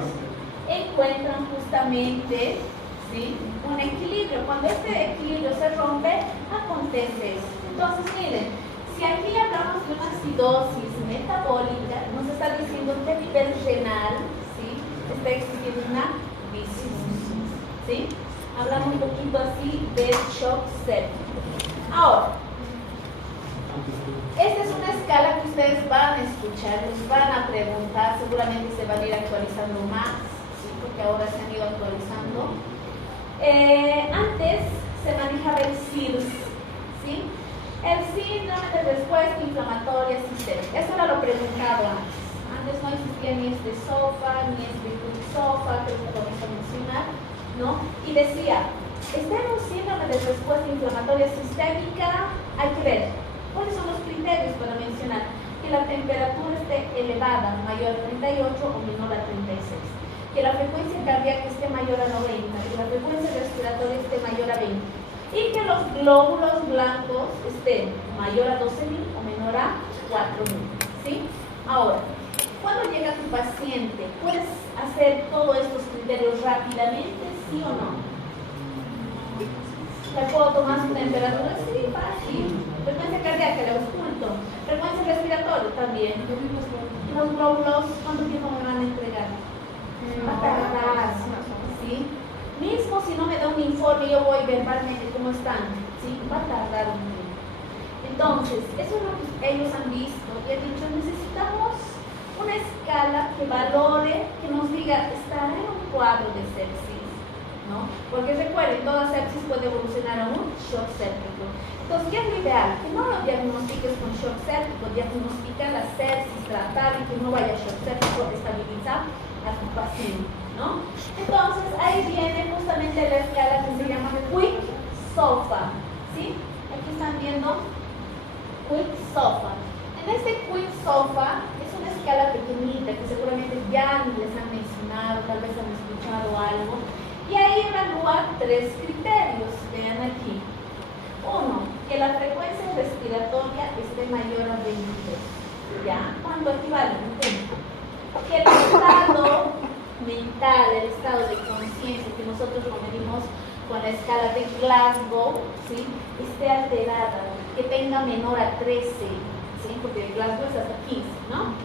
encuentran justamente, ¿sí?, un equilibrio. Cuando este equilibrio se rompe, acontece eso. Entonces, miren, si aquí hablamos de una acidosis metabólica, nos está diciendo que a nivel renal, ¿sí?, está existiendo una disfunción, ¿sí? Hablamos un poquito así del shock séptico. Ahora, esta es una escala que ustedes van a escuchar, les van a preguntar, seguramente se van a ir actualizando más, ¿sí?, porque ahora se han ido actualizando. Antes se manejaba el SIRS, ¿sí? El síndrome de respuesta inflamatoria sistémica. Eso era lo preguntado antes. Antes no existía ni este SOFA, ni este SOFA, que lo vamos a mencionar, ¿no? Y decía, está en un síndrome de respuesta inflamatoria sistémica, hay que ver cuáles son los criterios para mencionar que la temperatura esté elevada, mayor a 38 o menor a 36, que la frecuencia cardíaca esté mayor a 90, que la frecuencia respiratoria esté mayor a 20 y que los glóbulos blancos estén mayor a 12.000 o menor a 4.000, ¿sí? Ahora, cuando llega tu paciente, ¿puedes hacer todos estos criterios rápidamente, sí o no? ¿Le puedo tomar su temperatura? Sí, fácil. Frecuencia cardíaca, le oculto. Frecuencia respiratoria también. Los glóbulos, ¿cuánto tiempo me van a entregar? Va a tardar, ¿sí? Mismo si no me da un informe, yo voy verbalmente cómo están, ¿sí? Va a tardar un tiempo. Entonces, eso es lo que ellos han visto y han dicho, necesitamos una escala que valore, que nos diga, estará en un cuadro de sepsis, ¿no? Porque recuerden, toda sepsis puede evolucionar a un shock séptico. Entonces, ¿qué es lo ideal? Que no lo diagnostiques con shock séptico, diagnostica la sepsis, tratar y que no vaya shock séptico, estabilizar a tu paciente, ¿no? Entonces, ahí viene justamente la escala que se llama Quick SOFA, ¿sí? Aquí están viendo Quick SOFA. En este Quick SOFA es una escala pequeñita que seguramente ya les han mencionado, tal vez han escuchado algo. Y ahí evalúa 3 criterios, vean aquí. 1, que la frecuencia respiratoria esté mayor a 23. ¿Ya? ¿Cuánto equivale? Que el estado mental, el estado de conciencia que nosotros lo medimos con la escala de Glasgow, ¿sí?, esté alterada, que tenga menor a 13, ¿sí?, porque Glasgow es hasta 15, ¿no?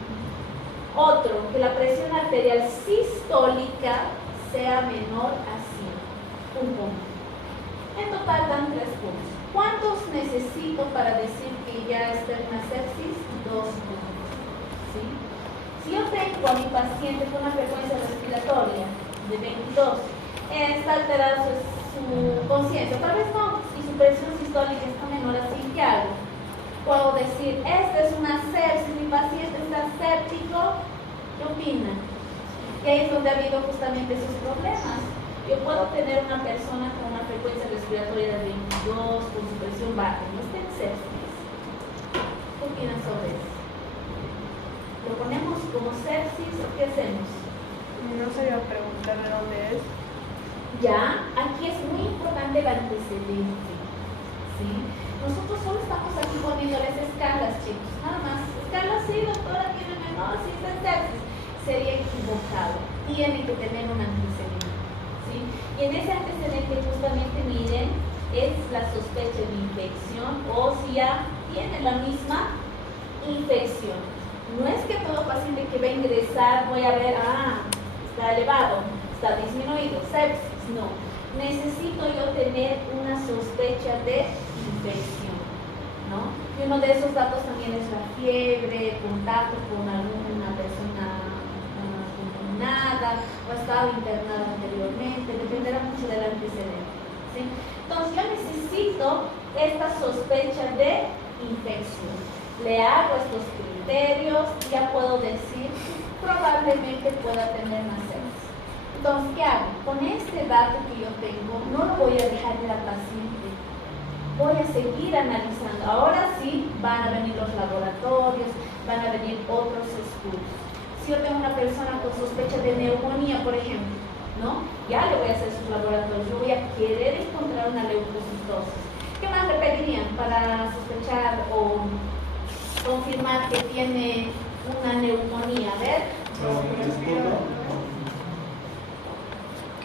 Otro, que la presión arterial sistólica sea menor a 100, un punto. En total dan 3 puntos. ¿Cuántos necesito para decir que ya está en una sepsis? 2 puntos. ¿Sí? Si yo tengo a mi paciente con una frecuencia respiratoria de 22, está alterada su conciencia, tal vez no, y su presión sistólica está menor, así que hago. Puedo decir, esta es una sepsis, mi paciente está séptico, ¿qué opina? Y ahí es donde ha habido justamente esos problemas. Yo puedo tener una persona con una frecuencia respiratoria de 22, con su presión baja, no está en sepsis. ¿Qué opinan sobre eso? ¿Lo ponemos como sepsis o qué hacemos? No sabía preguntar de dónde es. Ya, aquí es muy importante el antecedente. ¿Sí? Nosotros solo estamos aquí poniéndoles escalas, chicos, nada más. Escalas, sí, doctora, tiene menor, sí, está en sepsis. Sería equivocado. Tiene que tener un antecedente. ¿Sí? Y en ese antecedente justamente miren, es la sospecha de infección o si ya tiene la misma infección. No es que todo paciente que va a ingresar voy a ver, está elevado, está disminuido, sepsis, no. Necesito yo tener una sospecha de infección, ¿no? Y uno de esos datos también es la fiebre, contacto con alguna persona contaminada o ha estado internada anteriormente, dependerá mucho del antecedente, ¿sí? Entonces yo necesito esta sospecha de infección. Le hago estos criterios, ya puedo decir, probablemente pueda tener una sepsis. Entonces, ¿qué hago? Con este dato que yo tengo, no lo voy a dejar ir al paciente. Voy a seguir analizando. Ahora sí, van a venir los laboratorios, van a venir otros estudios. Si yo tengo una persona con sospecha de neumonía, por ejemplo, ¿no? Ya le voy a hacer sus laboratorios. Yo voy a querer encontrar una leucocitosis. ¿Qué más le pedirían para sospechar o confirmar que tiene una neumonía? A ver.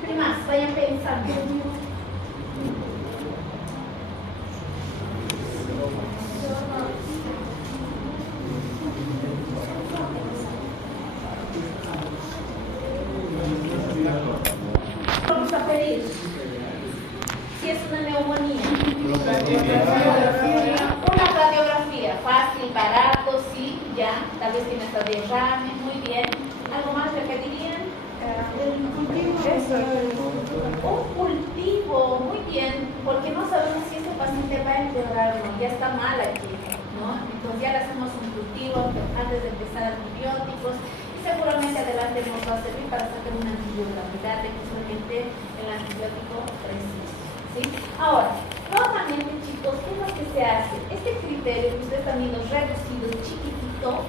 ¿Qué más? Vayan pensando. Vamos a pedir si es una neumonía. Una radiografía, fácil, barato, sí, ya. Tal vez tiene hasta derrame, muy bien. ¿Algo más le pedirían? Eso. Un cultivo, muy bien, porque no sabemos si este paciente va a empeorar o no, ya está mal aquí, ¿no? Entonces ya le hacemos un cultivo antes de empezar antibióticos y seguramente adelante nos va a servir para sacar una antibiografía, justamente el antibiótico preciso, ¿sí? Ahora, normalmente, chicos, ¿qué es lo que se hace? Este criterio que ustedes también los reducido, chiquitito,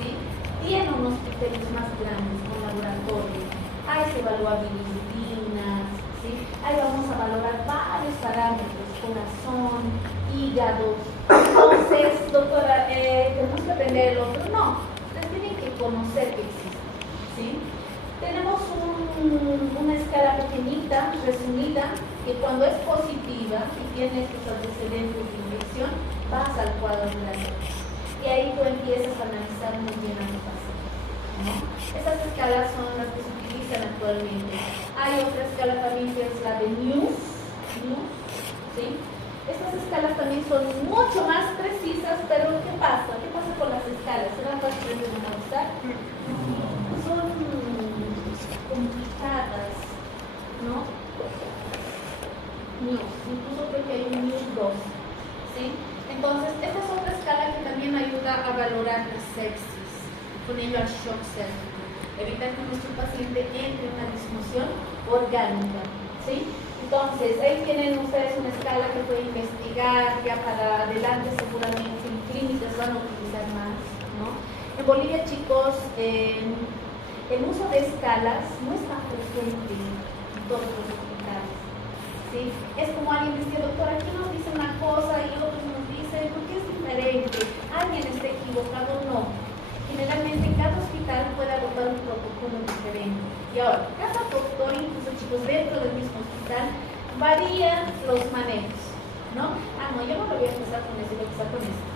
¿sí? Tiene unos criterios más grandes con laboratorio. Ahí se evalúa bilirrubinas, ¿sí? Ahí vamos a valorar varios parámetros, corazón, hígado. Entonces, doctora, ¿tenemos que aprender el otro? No, ustedes tienen que conocer que existe, ¿sí? Tenemos una escala pequeñita, resumida, que cuando es positiva y tiene estos antecedentes de infección, vas al cuadro de la sepsis. Y ahí tú empiezas a analizar muy bien a tu paciente, ¿no? Esas escalas son las que se utilizan actualmente. Hay otra escala también que es la de News, ¿sí? Estas escalas también son mucho más precisas, pero ¿qué pasa? ¿Qué pasa con las escalas? ¿Serán fáciles de memorizar? Son complicadas, ¿no? News, incluso creo que hay un News 2, ¿sí? Entonces, esta es otra escala que también ayuda a valorar la sepsis, poniendo al shock séptico, evitar que nuestro paciente entre en una disfunción orgánica, ¿sí? Entonces, ahí tienen ustedes una escala que pueden investigar, ya para adelante seguramente en clínicas van a utilizar más, ¿no? En Bolivia, chicos, el uso de escalas no es tan frecuente en todos los hospitales, ¿sí? Es como alguien dice, doctor, aquí nos dice una cosa y otros nos dicen, ¿por qué es diferente? ¿Alguien está equivocado? No. Generalmente cada hospital puede adoptar un protocolo diferente. Y ahora, cada doctor, incluso chicos, dentro del mismo hospital, varían los manejos, ¿no? No, yo no lo voy a empezar con eso, voy a empezar con esto,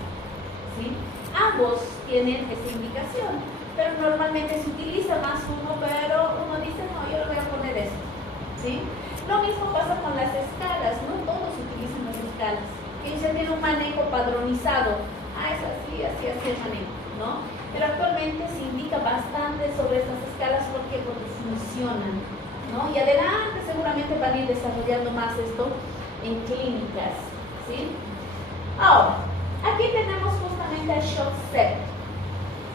¿sí? Ambos tienen esa indicación, pero normalmente se utiliza más uno, pero uno dice, no, yo le voy a poner esto, ¿sí? Lo mismo pasa con las escalas, no todos utilizan las escalas. Que ellos tienen un manejo padronizado. es así, así, así el manejo, ¿no? Pero actualmente se indica bastante sobre estas escalas porque funcionan, ¿no? Y adelante seguramente van a ir desarrollando más esto en clínicas, ¿sí? Ahora, aquí tenemos justamente el shock séptico.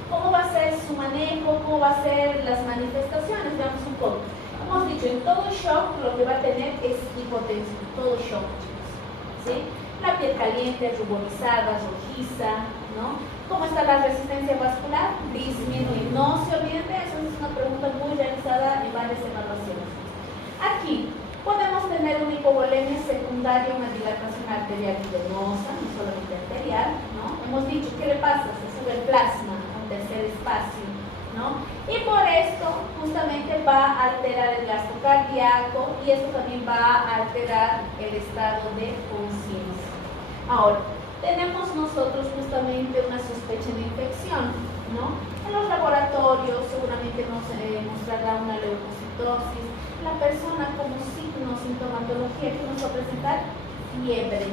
¿Cómo va a ser su manejo? ¿Cómo va a ser las manifestaciones? Veamos un poco. Hemos dicho, en todo shock lo que va a tener es hipotensión, todo shock, chicos, ¿sí? La piel caliente, ruborizada, rojiza, ¿no? ¿Cómo está la resistencia vascular? Disminuye. No se olviden de eso, es una pregunta muy realizada en varias evaluaciones. Aquí podemos tener una hipovolemia secundaria, una dilatación arterial y venosa, no solamente arterial, ¿no? Hemos dicho, ¿qué le pasa? Se sube el plasma a un tercer espacio, ¿no? Y por esto justamente va a alterar el gasto cardíaco y esto también va a alterar el estado de conciencia. Ahora, tenemos nosotros justamente una sospecha de infección, ¿no? En los laboratorios seguramente nos mostrará una leucocitosis. La persona como signo, sintomatología que nos va a presentar fiebre,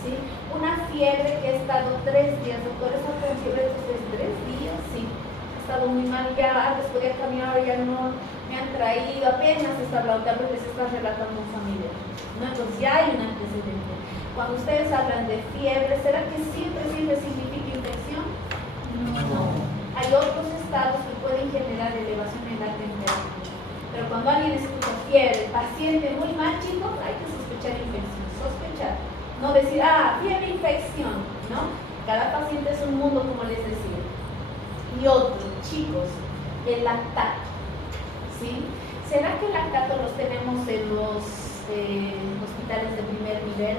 ¿sí? Una fiebre que ha estado 3 días, doctor, ¿está con fiebre desde 3 días? Sí. He estado muy mal, ya antes podía caminar, ya no me han traído, apenas está hablando, tal vez les está relatando un familiar, ¿no? Entonces ya hay un antecedente. Cuando ustedes hablan de fiebre, ¿será que siempre significa infección? No. Hay otros estados que pueden generar elevación en la temperatura. Pero cuando alguien escucha fiebre, paciente muy mal, chicos, hay que sospechar infección, sospechar. No decir, fiebre, infección, ¿no? Cada paciente es un mundo, como les decía. Y otro, chicos, el lactato, ¿sí? ¿Será que el lactato los tenemos en los hospitales de primer nivel?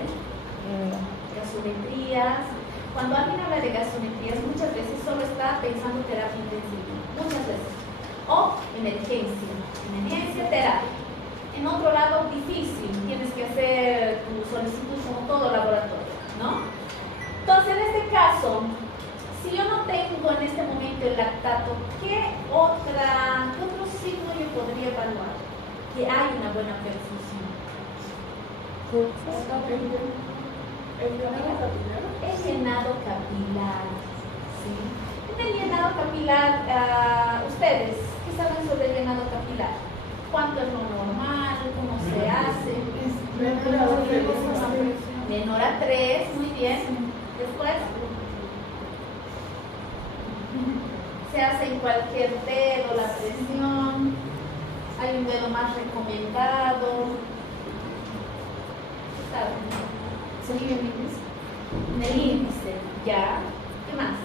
Gasometrías. Cuando alguien habla de gasometrías, muchas veces solo está pensando en terapia intensiva, muchas veces. O emergencia, terapia. En otro lado, difícil, tienes que hacer tu solicitud como todo laboratorio, ¿no? Entonces, en este caso, si yo no tengo en este momento el lactato, ¿qué otro signo yo podría evaluar? Que hay una buena perfusión. ¿El llenado capilar? El llenado capilar, ¿sí? En el llenado capilar, ustedes, ¿qué saben sobre el llenado capilar? ¿Cuánto es lo normal? ¿Cómo se hace? Menor a 3, muy bien. Después, se hace en cualquier dedo la presión. Hay un dedo más recomendado. ¿Qué saben? En el índice, ya. ¿Qué más?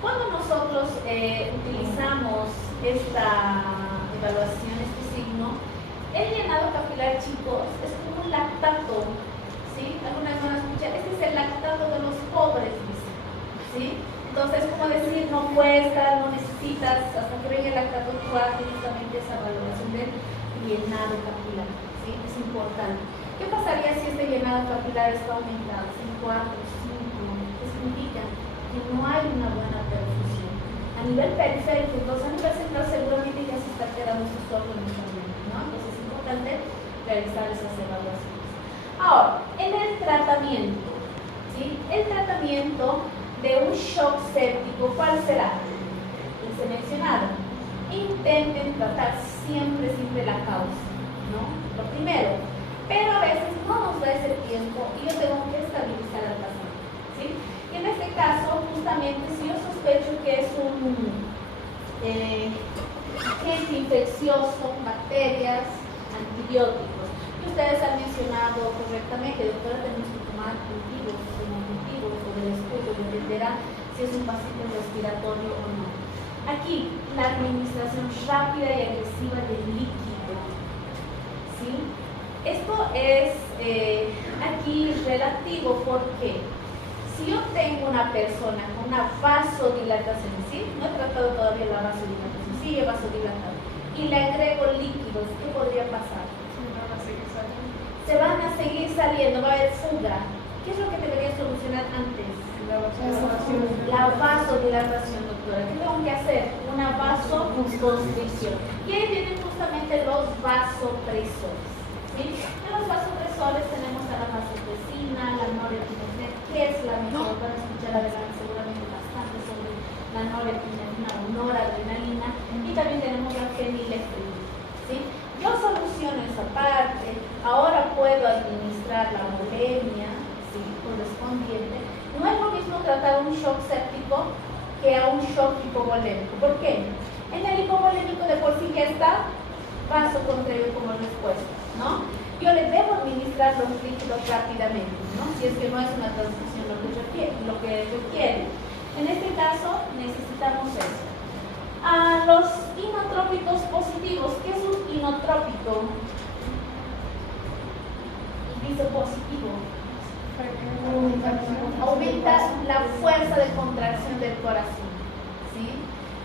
Cuando nosotros utilizamos esta evaluación, este signo, el llenado capilar, chicos, es como un lactato, ¿sí? Algunas van a escuchar, este es el lactato de los pobres, dice, ¿sí? Entonces, como decir, no cuesta, no necesitas, hasta que venga el lactato, tú haces justamente esa valoración del llenado capilar, ¿sí? Es importante. ¿Qué pasaría si este llenado capilar está aumentado? 4, 5, ¿qué significa? Que no hay una buena perfusión. A nivel periférico, entonces a nivel central seguramente ya se está quedando sus órganos también, ¿no? Entonces es importante realizar esas evaluaciones. Ahora, en el tratamiento, ¿sí? El tratamiento de un shock séptico, ¿cuál será? Les he mencionado. Intenten tratar siempre la causa, ¿no? Lo primero. Pero a veces no nos da ese tiempo y yo tengo que estabilizar al paciente, ¿sí? Y en este caso, justamente, si yo sospecho que es un agente infeccioso, bacterias, antibióticos, y ustedes han mencionado correctamente, doctora, tenemos que tomar cultivos, o del estudio dependerá si es un paciente respiratorio o no. Aquí, la administración rápida y agresiva del líquido, ¿sí? Esto es aquí relativo porque si yo tengo una persona con una vasodilatación, ¿sí? No he tratado todavía la vasodilatación, sigue vasodilatado, y le agrego líquidos, ¿qué podría pasar? Se van a seguir saliendo, va a haber fuga. ¿Qué es lo que debería solucionar antes? La vasodilatación, doctora. ¿Qué tengo que hacer? Una vasoconstricción. Y ahí vienen justamente los vasopresores. ¿Sí? En los vasopresores tenemos a la vasopresina, la norepinefrina. ¿Qué qué es la mejor. Van a escuchar adelante seguramente bastante sobre la noradrenalina o noradrenalina, y también tenemos la fenilefrina, ¿sí? Yo soluciono esa parte, ahora puedo administrar la molemia, ¿sí?, correspondiente. No es lo mismo tratar un shock séptico que a un shock hipovolémico. ¿Por qué? En el hipovolémico de por sí ya está vasocontráctil como respuesta, ¿no? Yo le debo administrar los líquidos rápidamente, ¿no?, si es que no es una transfusión lo que requiere. En este caso necesitamos eso. Los inotrópicos positivos. ¿Qué es un inotrópico? Dice positivo. Aumenta la fuerza de contracción del corazón, ¿sí?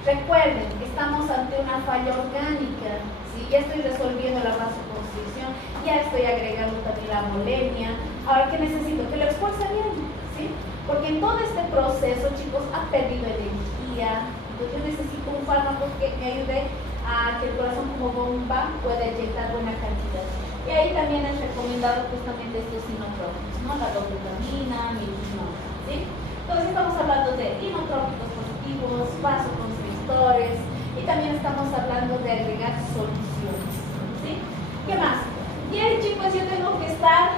Recuerden, estamos ante una falla orgánica, ¿sí? Ya estoy resolviendo la vasoconstricción, ya estoy agregando también la molemia. Ahora, ¿qué necesito? Que lo expulse bien, ¿sí? Porque en todo este proceso, chicos, ha perdido energía. Entonces yo necesito un fármaco que me ayude a que el corazón como bomba pueda inyectar buena cantidad. Y ahí también es recomendado justamente estos inotrópicos, ¿no? La dopamina, milginona, ¿sí? Entonces estamos hablando de inotrópicos positivos, vasoconstrictores, y también estamos hablando de agregar soluciones, ¿sí? ¿Qué más? Y ahí, chicos, yo tengo que estar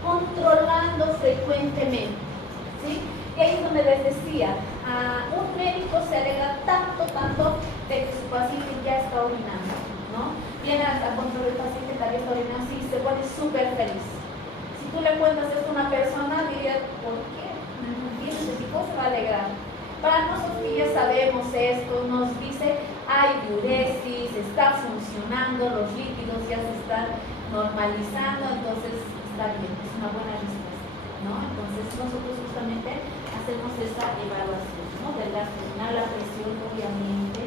controlando frecuentemente, ¿sí? Y ahí es donde les decía, un médico se alegra tanto de que su paciente ya está orinando, ¿no? Viene a control del paciente que ya está orinando y se pone súper feliz. Si tú le cuentas esto a una persona, diría, ¿por qué? Y ese tipo se va a alegrar. Para nosotros que ya sabemos esto, nos dice, hay diuresis, está funcionando, los líquidos ya se están normalizando, entonces está bien, es una buena respuesta, ¿no? Entonces nosotros justamente hacemos esa evaluación, ¿no?, del gas renal, la presión, obviamente.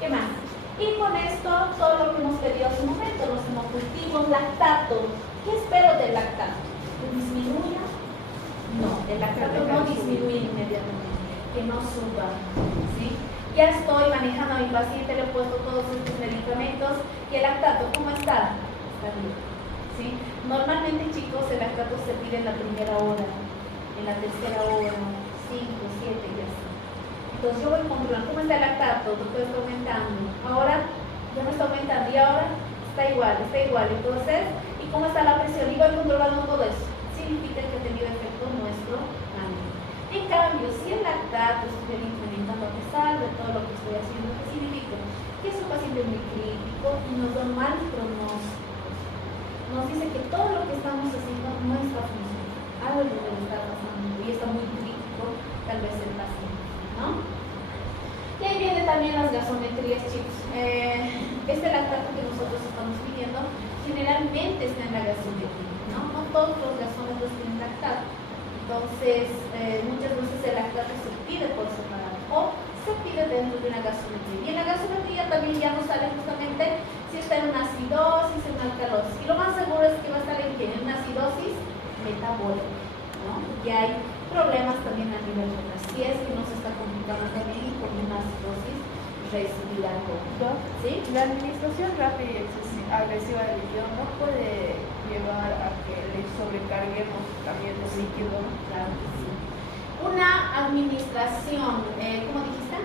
¿Qué más? Y con esto, todo lo que hemos pedido hace un momento, los hemocultivos, lactato. ¿Qué espero del lactato? ¿Que disminuya? No, el lactato no disminuye inmediatamente, que no suba, ¿sí? Ya estoy manejando a mi paciente, le he puesto todos estos medicamentos, y el lactato, ¿cómo está? Está bien, ¿sí? Normalmente, chicos, el lactato se pide en la primera hora, en la tercera hora, 5, 7 y así. Entonces yo voy controlando. ¿Cómo está el lactato? Doctor, está aumentando. Ahora ya no está aumentando, y ahora está igual. Entonces, ¿y cómo está la presión? Y voy controlando todo eso. Significa que ha tenido efecto nuestro ánimo. En cambio, si el lactato estuviera incrementando a pesar de todo lo que estoy haciendo, ¿qué significa? Que es un paciente muy crítico y nos da un mal pronóstico. Nos dice que todo lo que estamos haciendo no está funcionando. Algo le está pasando y está muy crítico, tal vez el paciente, ¿no? Y ahí vienen también las gasometrías, chicos. Este lactato que nosotros estamos pidiendo generalmente está en la gasometría, ¿no? No todos los gasómetros tienen lactato. Entonces, muchas veces el lactato se pide por separado o se pide dentro de una gasometría. Y en la gasometría también ya nos sale justamente si está en una acidosis, en una alcalosis. Y lo más seguro es que va a estar en una acidosis metabólica, ¿no? Y hay problemas también a nivel renal. Si es que nos está complicando también con una acidosis residual, ¿sí? La administración rápida y agresiva del líquido no puede llevar a que le sobrecarguemos también los líquidos. Claro que sí. Una administración, ¿cómo dijiste?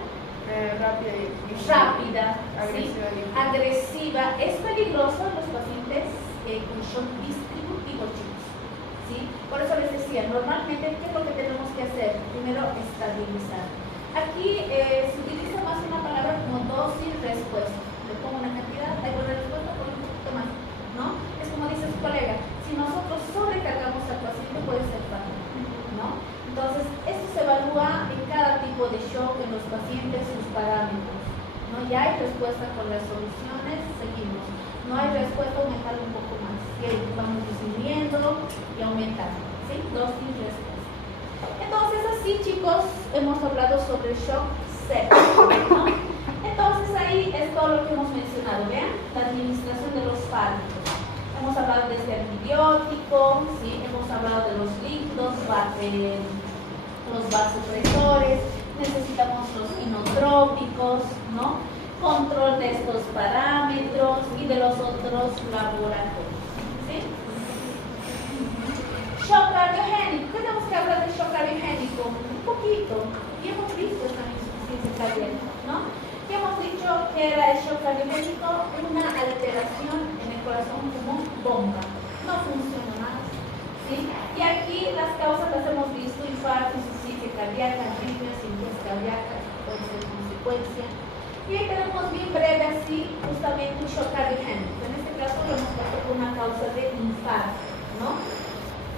Rápida y agresiva, ¿sí? Agresiva es peligroso en los pacientes con shock distributivo, chicos, ¿sí? Por eso les decía, normalmente, ¿qué es lo que tenemos que hacer? Primero, estabilizar. Aquí se utiliza más una palabra como dosis-respuesta. Le pongo una cantidad, hay buena respuesta, pongo un poquito más, ¿no? Es como dice su colega, si nosotros sobrecargamos al paciente puede ser fatal, ¿no? Entonces, esto se evalúa en cada tipo de shock en los pacientes, sus parámetros, ¿no? Ya hay respuesta con las soluciones, seguimos. No hay respuesta, aumentar un poco más. Y ahí vamos disminuyendo y aumentando, ¿sí? Dosis-respuesta. Entonces, así, chicos, hemos hablado sobre el shock séptico, ¿no? Entonces, ahí es todo lo que hemos mencionado, ¿vean? La administración de los fármacos. Hemos hablado de este antibiótico, ¿sí? Hemos hablado de los líquidos, los vasopresores, necesitamos los inotrópicos, ¿no? Control de estos parámetros y de los otros laboratorios, ¿sí? Shock cardiogénico. Tenemos que hablar de shock cardiogénico. cardíaco, ¿no? Y hemos dicho que era el shock cardiogénico, una alteración en el corazón como bomba, no funciona más, ¿sí? Y aquí las causas las hemos visto: infarto, insuficiencia cardíaca, arritmias, insuficiencia cardíaca, puede ser consecuencia. Y ahí tenemos bien breve así, justamente un shock cardiogénico. En este caso lo hemos puesto con una causa de infarto, ¿no?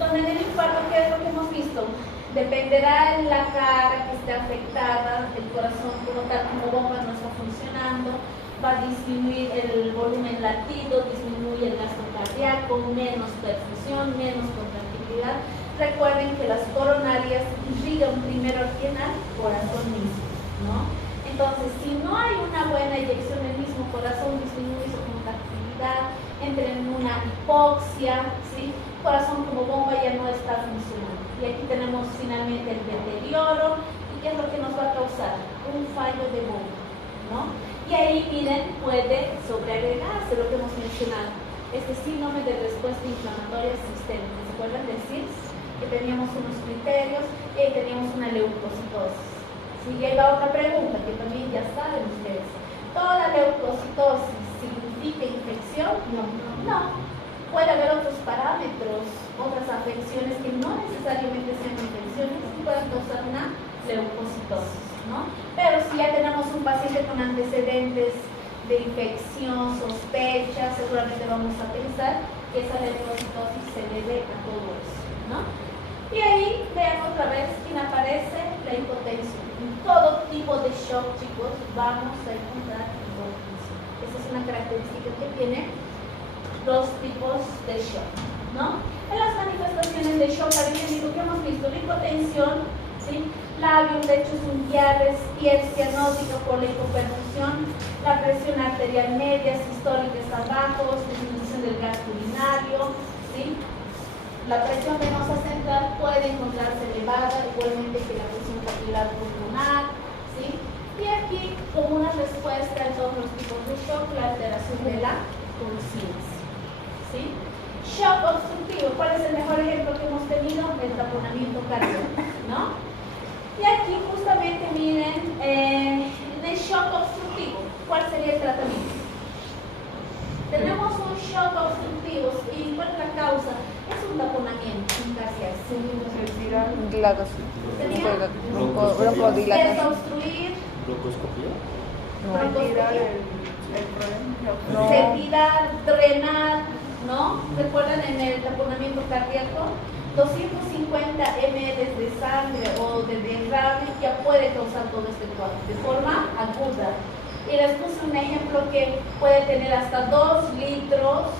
Donde en el infarto, ¿qué es lo que hemos visto? Dependerá en la cara que esté afectada, el corazón como tal, como bomba no está funcionando, va a disminuir el volumen latido, disminuye el gasto cardíaco, menos perfusión, menos contractilidad. Recuerden que las coronarias irrigan primero al corazón mismo, ¿no? Entonces, si no hay una buena eyección del mismo corazón, disminuye su contractilidad, entra en una hipoxia, ¿sí? Corazón como bomba ya no está funcionando. Y aquí tenemos finalmente el deterioro. ¿Y qué es lo que nos va a causar? Un fallo de bomba, ¿no? Y ahí, miren, puede sobreagregarse lo que hemos mencionado, este síndrome de respuesta inflamatoria sistémica. ¿Se acuerdan decir que teníamos unos criterios y ahí teníamos una leucocitosis? Sí, y ahí va otra pregunta que también ya saben ustedes. ¿Toda leucocitosis significa infección? No. Puede haber otros parámetros, otras afecciones que no necesariamente sean infecciones y pueden causar una leucocitosis, ¿no? Pero si ya tenemos un paciente con antecedentes de infección, sospecha, seguramente vamos a pensar que esa leucocitosis se debe a todo eso, ¿no? Y ahí vean otra vez quién aparece: la hipotensión. En todo tipo de shock, chicos, vamos a encontrar hipotensión. Esa es una característica que tiene dos tipos de shock, ¿no? En las manifestaciones de shock cardiogénico que hemos visto: la hipotensión, ¿sí? Labios, lechos unguiales, piel cianótica por la hipoperfusión, la presión arterial media, sistólica abajo, disminución del gasto urinario, ¿sí? La presión venosa central puede encontrarse elevada, igualmente que la presión capilar pulmonar, ¿sí? Y aquí, como una respuesta a todos los tipos de shock, la alteración de la conciencia, ¿sí? Shock obstructivo, ¿cuál es el mejor ejemplo que hemos tenido? El taponamiento cardíaco, ¿no? Y aquí justamente miren, en el shock obstructivo, ¿cuál sería el tratamiento? Tenemos un shock obstructivo y ¿cuál es la causa? Es un taponamiento, un cardíaco. Broncodilatación. Es obstruir, ¿Broncoscopía? No. setirar, drenar, ¿no? ¿Recuerdan en el taponamiento cardíaco? 250 ml de sangre o de derrame ya puede causar todo este cuadro de forma aguda. Y les puse un ejemplo que puede tener hasta 2 litros,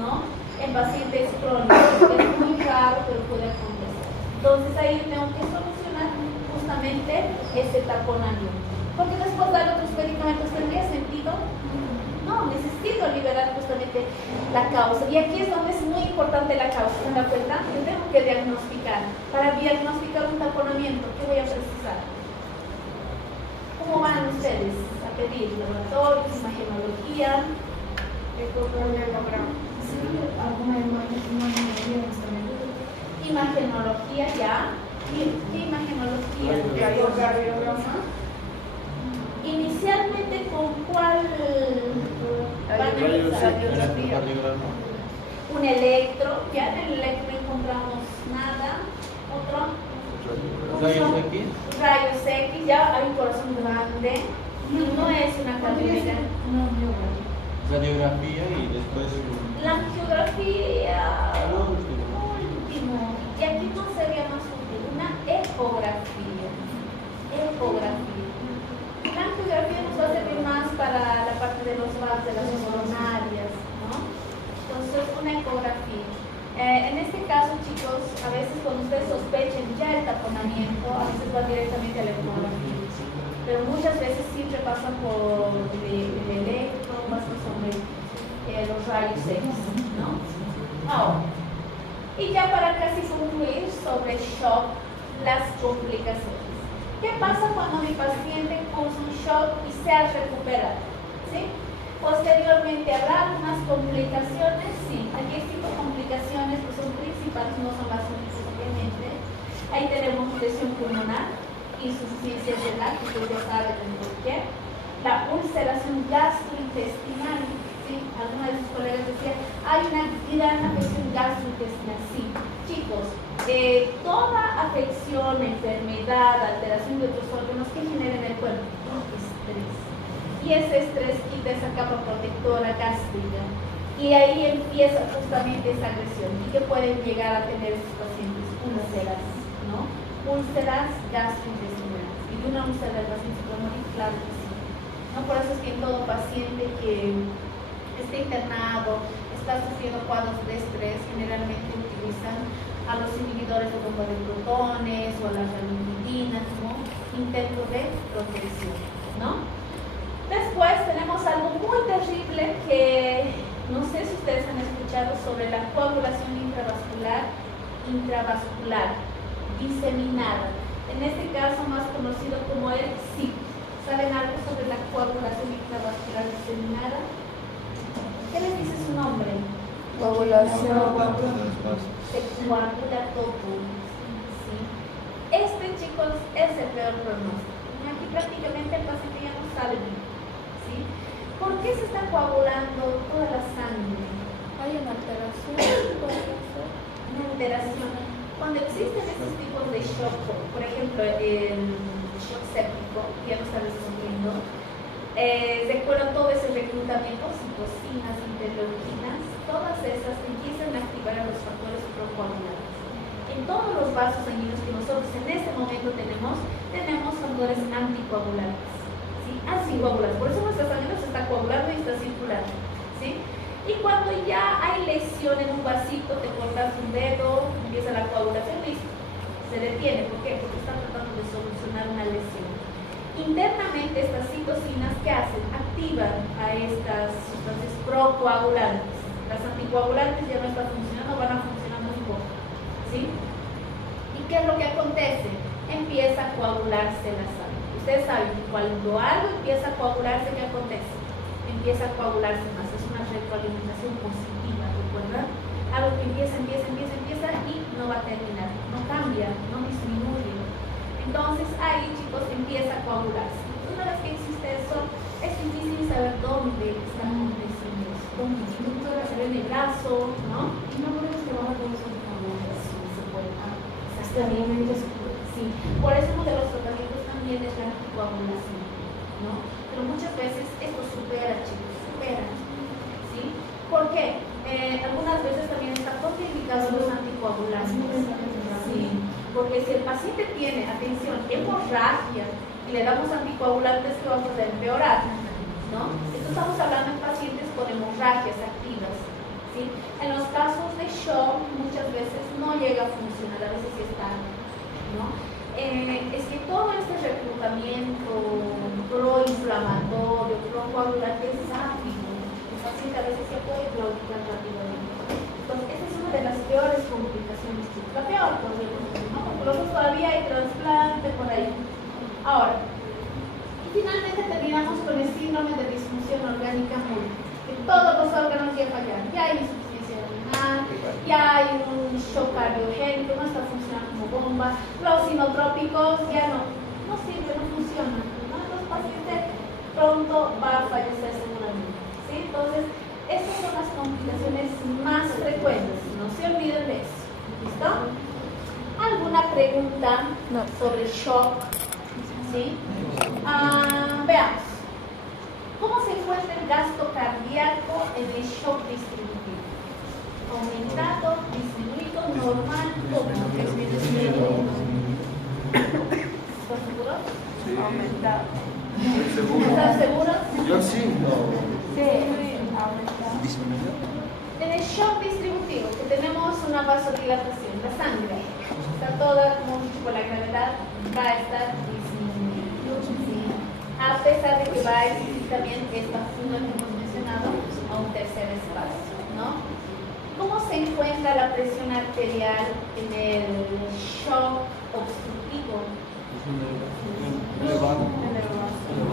¿no? En pacientes crónicos. Es muy raro, pero puede acontecer. Entonces ahí tengo que solucionar justamente ese taponamiento. Porque después dar otros medicamentos, ¿tendría sentido? No, necesito liberar justamente la causa. Y aquí es donde es muy importante la causa. ¿Se dan cuenta? Yo tengo que diagnosticar. Para diagnosticar un taponamiento, ¿qué voy a precisar? ¿Cómo van ustedes a pedir? Laboratorios, imagenología, imagenología, ya. ¿Qué imagenología? Inicialmente, ¿con cuál van a empezar? Un electro, ya en el electro no encontramos nada. Otro, rayos X, ya hay un corazón grande y no es una cardiografía. Radiografía y después La angiografía, último, y aquí no sería más útil, una ecografía. La angiografía nos va a servir más para la parte de los vasos, de las coronarias, ¿no? Entonces, una ecografía. En este caso, chicos, a veces cuando ustedes sospechen ya el taponamiento, a veces va directamente a la ecografía. Pero muchas veces siempre pasan por el electro, pasan sobre los rayos X, ¿no? Ahora, y ya para casi concluir sobre shock, las complicaciones. ¿Qué pasa cuando mi paciente causa un shock y se ha recuperado? ¿Sí? Posteriormente habrá algunas complicaciones, sí. Aquí hay 5 complicaciones que son principales, no son las únicas obviamente. Ahí tenemos lesión pulmonar, insuficiencia renal, que ustedes ya saben, ulceración gastrointestinal. ¿Sí? Algunos de sus colegas decían, hay una gran afección gastrointestinal. Sí, chicos, toda afección, enfermedad, alteración de otros órganos que genera en el cuerpo, estrés. Y ese estrés quita esa capa protectora gástrica. Y ahí empieza justamente esa agresión. ¿Y qué pueden llegar a tener estos pacientes? Úlceras, ¿no? Úlceras gastrointestinales. Y de una úlcera del paciente se puede morir, claro que sí. ¿No? Por eso es que en todo paciente que esté internado, está sufriendo cuadros de estrés, generalmente utilizan a los inhibidores de bomba de protones o a las ranitidina como intento de protección, ¿no? Después tenemos algo muy terrible que no sé si ustedes han escuchado sobre la coagulación intravascular diseminada. En este caso más conocido como el CIP. ¿Saben algo sobre la coagulación intravascular diseminada? ¿Qué les dice su nombre? Coagulación. Se coagula todo. ¿Sí? Este, chicos, es el peor pronóstico. Aquí prácticamente el paciente ya no sabe bien. ¿Sí? ¿Por qué se está coagulando toda la sangre? Hay una alteración. Una alteración. Cuando existen estos tipos de shock, por ejemplo, el shock séptico, ya lo están resolviendo, recuerda todo ese reclutamiento, citocinas, interleuquinas, todas esas empiezan a activar a los factores procoagulantes. En todos los vasos sanguíneos que nosotros en este momento tenemos factores anticoagulantes, ¿sí? Anticoagulantes, por eso nuestra sangre no se está coagulando y está circulando, ¿sí? Y cuando ya hay lesión en un vasito, te cortas un dedo, empieza la coagulación, listo, se detiene. ¿Por qué? Porque está tratando de solucionar una lesión. Internamente estas citocinas, ¿qué hacen? Activan a estas sustancias procoagulantes. Las anticoagulantes ya no están funcionando, van a funcionar muy poco, ¿sí? ¿Y qué es lo que acontece? Empieza a coagularse la sangre. Ustedes saben que cuando algo empieza a coagularse, ¿qué acontece? Empieza a coagularse más. Es una retroalimentación positiva, ¿recuerdan? Algo que empieza y no va a terminar, no cambia, no disminuye. Entonces ahí, chicos, empieza a coagularse. Una vez que existe eso, es difícil saber dónde está aconteciendo eso. Dónde se ve en el brazo, ¿no? Y no podemos trabajar con eso. Sí, se puede. Exactamente. Sí. Por eso uno de los tratamientos también es la anticoagulación, ¿no? Pero muchas veces esto supera, chicos, supera. ¿Sí? ¿Por qué? Algunas veces también está contraindicado los anticoagulantes. Sí. Porque si el paciente tiene, atención, hemorragia y le damos anticoagulantes, ¿qué vamos a empeorar? ¿No? Esto estamos hablando de pacientes con hemorragias activas. ¿Sí? En los casos de shock muchas veces no llega a funcionar, a veces sí está, ¿no? Es que todo este reclutamiento proinflamatorio, procoagulante es rápido. El paciente a veces se puede claudicar rápidamente. Entonces, esa es una de las peores complicaciones. La peor, por ejemplo, ¿no? Porque los otros todavía hay trasplante por ahí. Ahora, y finalmente terminamos con el síndrome de disfunción orgánica múltiple. Que todos los órganos ya fallan. Ya hay insuficiencia renal, ya hay un shock cardiogénico, no está funcionando como bomba. Los sinotrópicos ya no sirven, no funcionan, ¿no? Los pacientes pronto va a fallecer seguramente, ¿sí? Entonces, estas son las complicaciones más frecuentes, no se olviden de eso. ¿Listo? ¿Alguna pregunta sobre shock? ¿Sí? Veamos. ¿Cómo se encuentra el gasto cardíaco en el shock distributivo? Aumentado, disminuido, normal, ¿cómo? ¿Estás seguro? Sí. Aumentado. Estoy seguro. ¿Estás seguro? Yo sí. Sí, aumentado. ¿Disminuyó? En el shock distributivo, que tenemos una vasodilatación, la sangre está toda, como por la gravedad, va a estar disminuyendo. ¿Sí? A pesar de que va a existir también esta funda que hemos mencionado a un tercer espacio, ¿no? ¿Cómo se encuentra la presión arterial en el shock obstructivo? Elevado.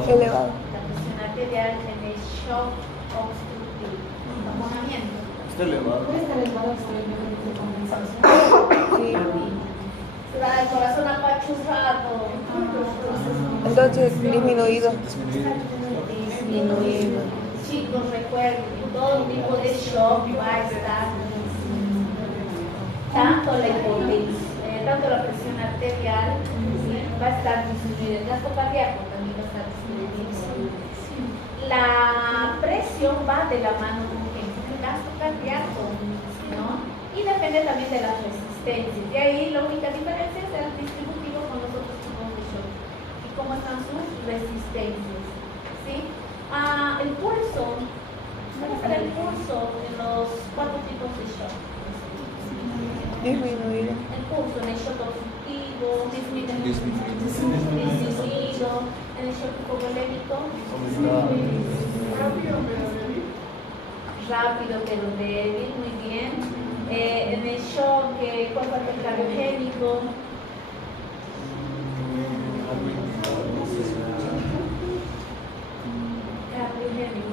Elevado. La presión arterial en el shock obstructivo. Taponamiento. Está elevado. Puede estar elevado hasta el nivel de compensación. Sí. Se da el corazón apachurrado. Entonces, disminuido. Disminuido. disminuido. Chicos, recuerden que todo tipo de shock va a estar tanto la hipotensión, tanto la presión arterial, ¿sí? Va a estar disminuida, el gasto cardíaco también va a estar disminuido. La presión va de la mano con el gasto cardíaco, ¿no? Y depende también de las resistencias. Y ahí la única diferencia es el distributivo con los otros tipos de shock y cómo están sus resistencias, ¿sí? El pulso, ¿cómo está el pulso en los 4 tipos de shock? Disminuido. El pulso en el shock obstructivo, disminuido, en el shock hipovolémico, rápido pero débil, muy bien. En el shock cardiogénico,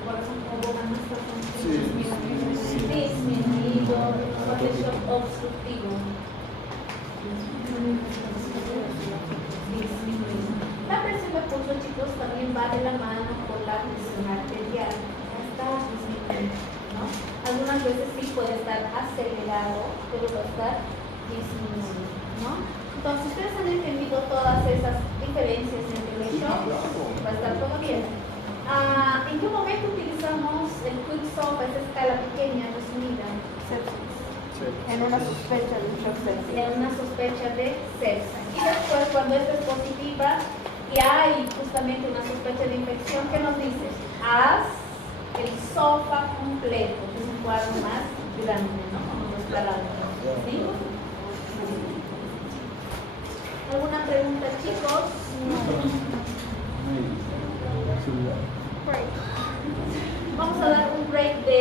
corazón con bomba no está disminuido, con el shock obstructivo. La presión de pulso, chicos, también va de la mano con la presión arterial. Está disminuido, ¿no? Algunas veces sí puede estar acelerado, pero va a estar disminuido, ¿no? Entonces, ustedes han entendido todas esas diferencias entre los shocks, va a estar todo bien. ¿En qué momento utilizamos el quick-stop, esa escala pequeña, resumida? En una sospecha de shock sepsis. En una sospecha de sepsis. Y después, cuando esta es positiva y hay justamente una sospecha de infección, ¿qué nos dice? Haz el SOFA completo, que es un cuadro más grande, ¿no? Como los parámetros. ¿Sí? ¿Alguna pregunta, chicos? Vamos a dar un break de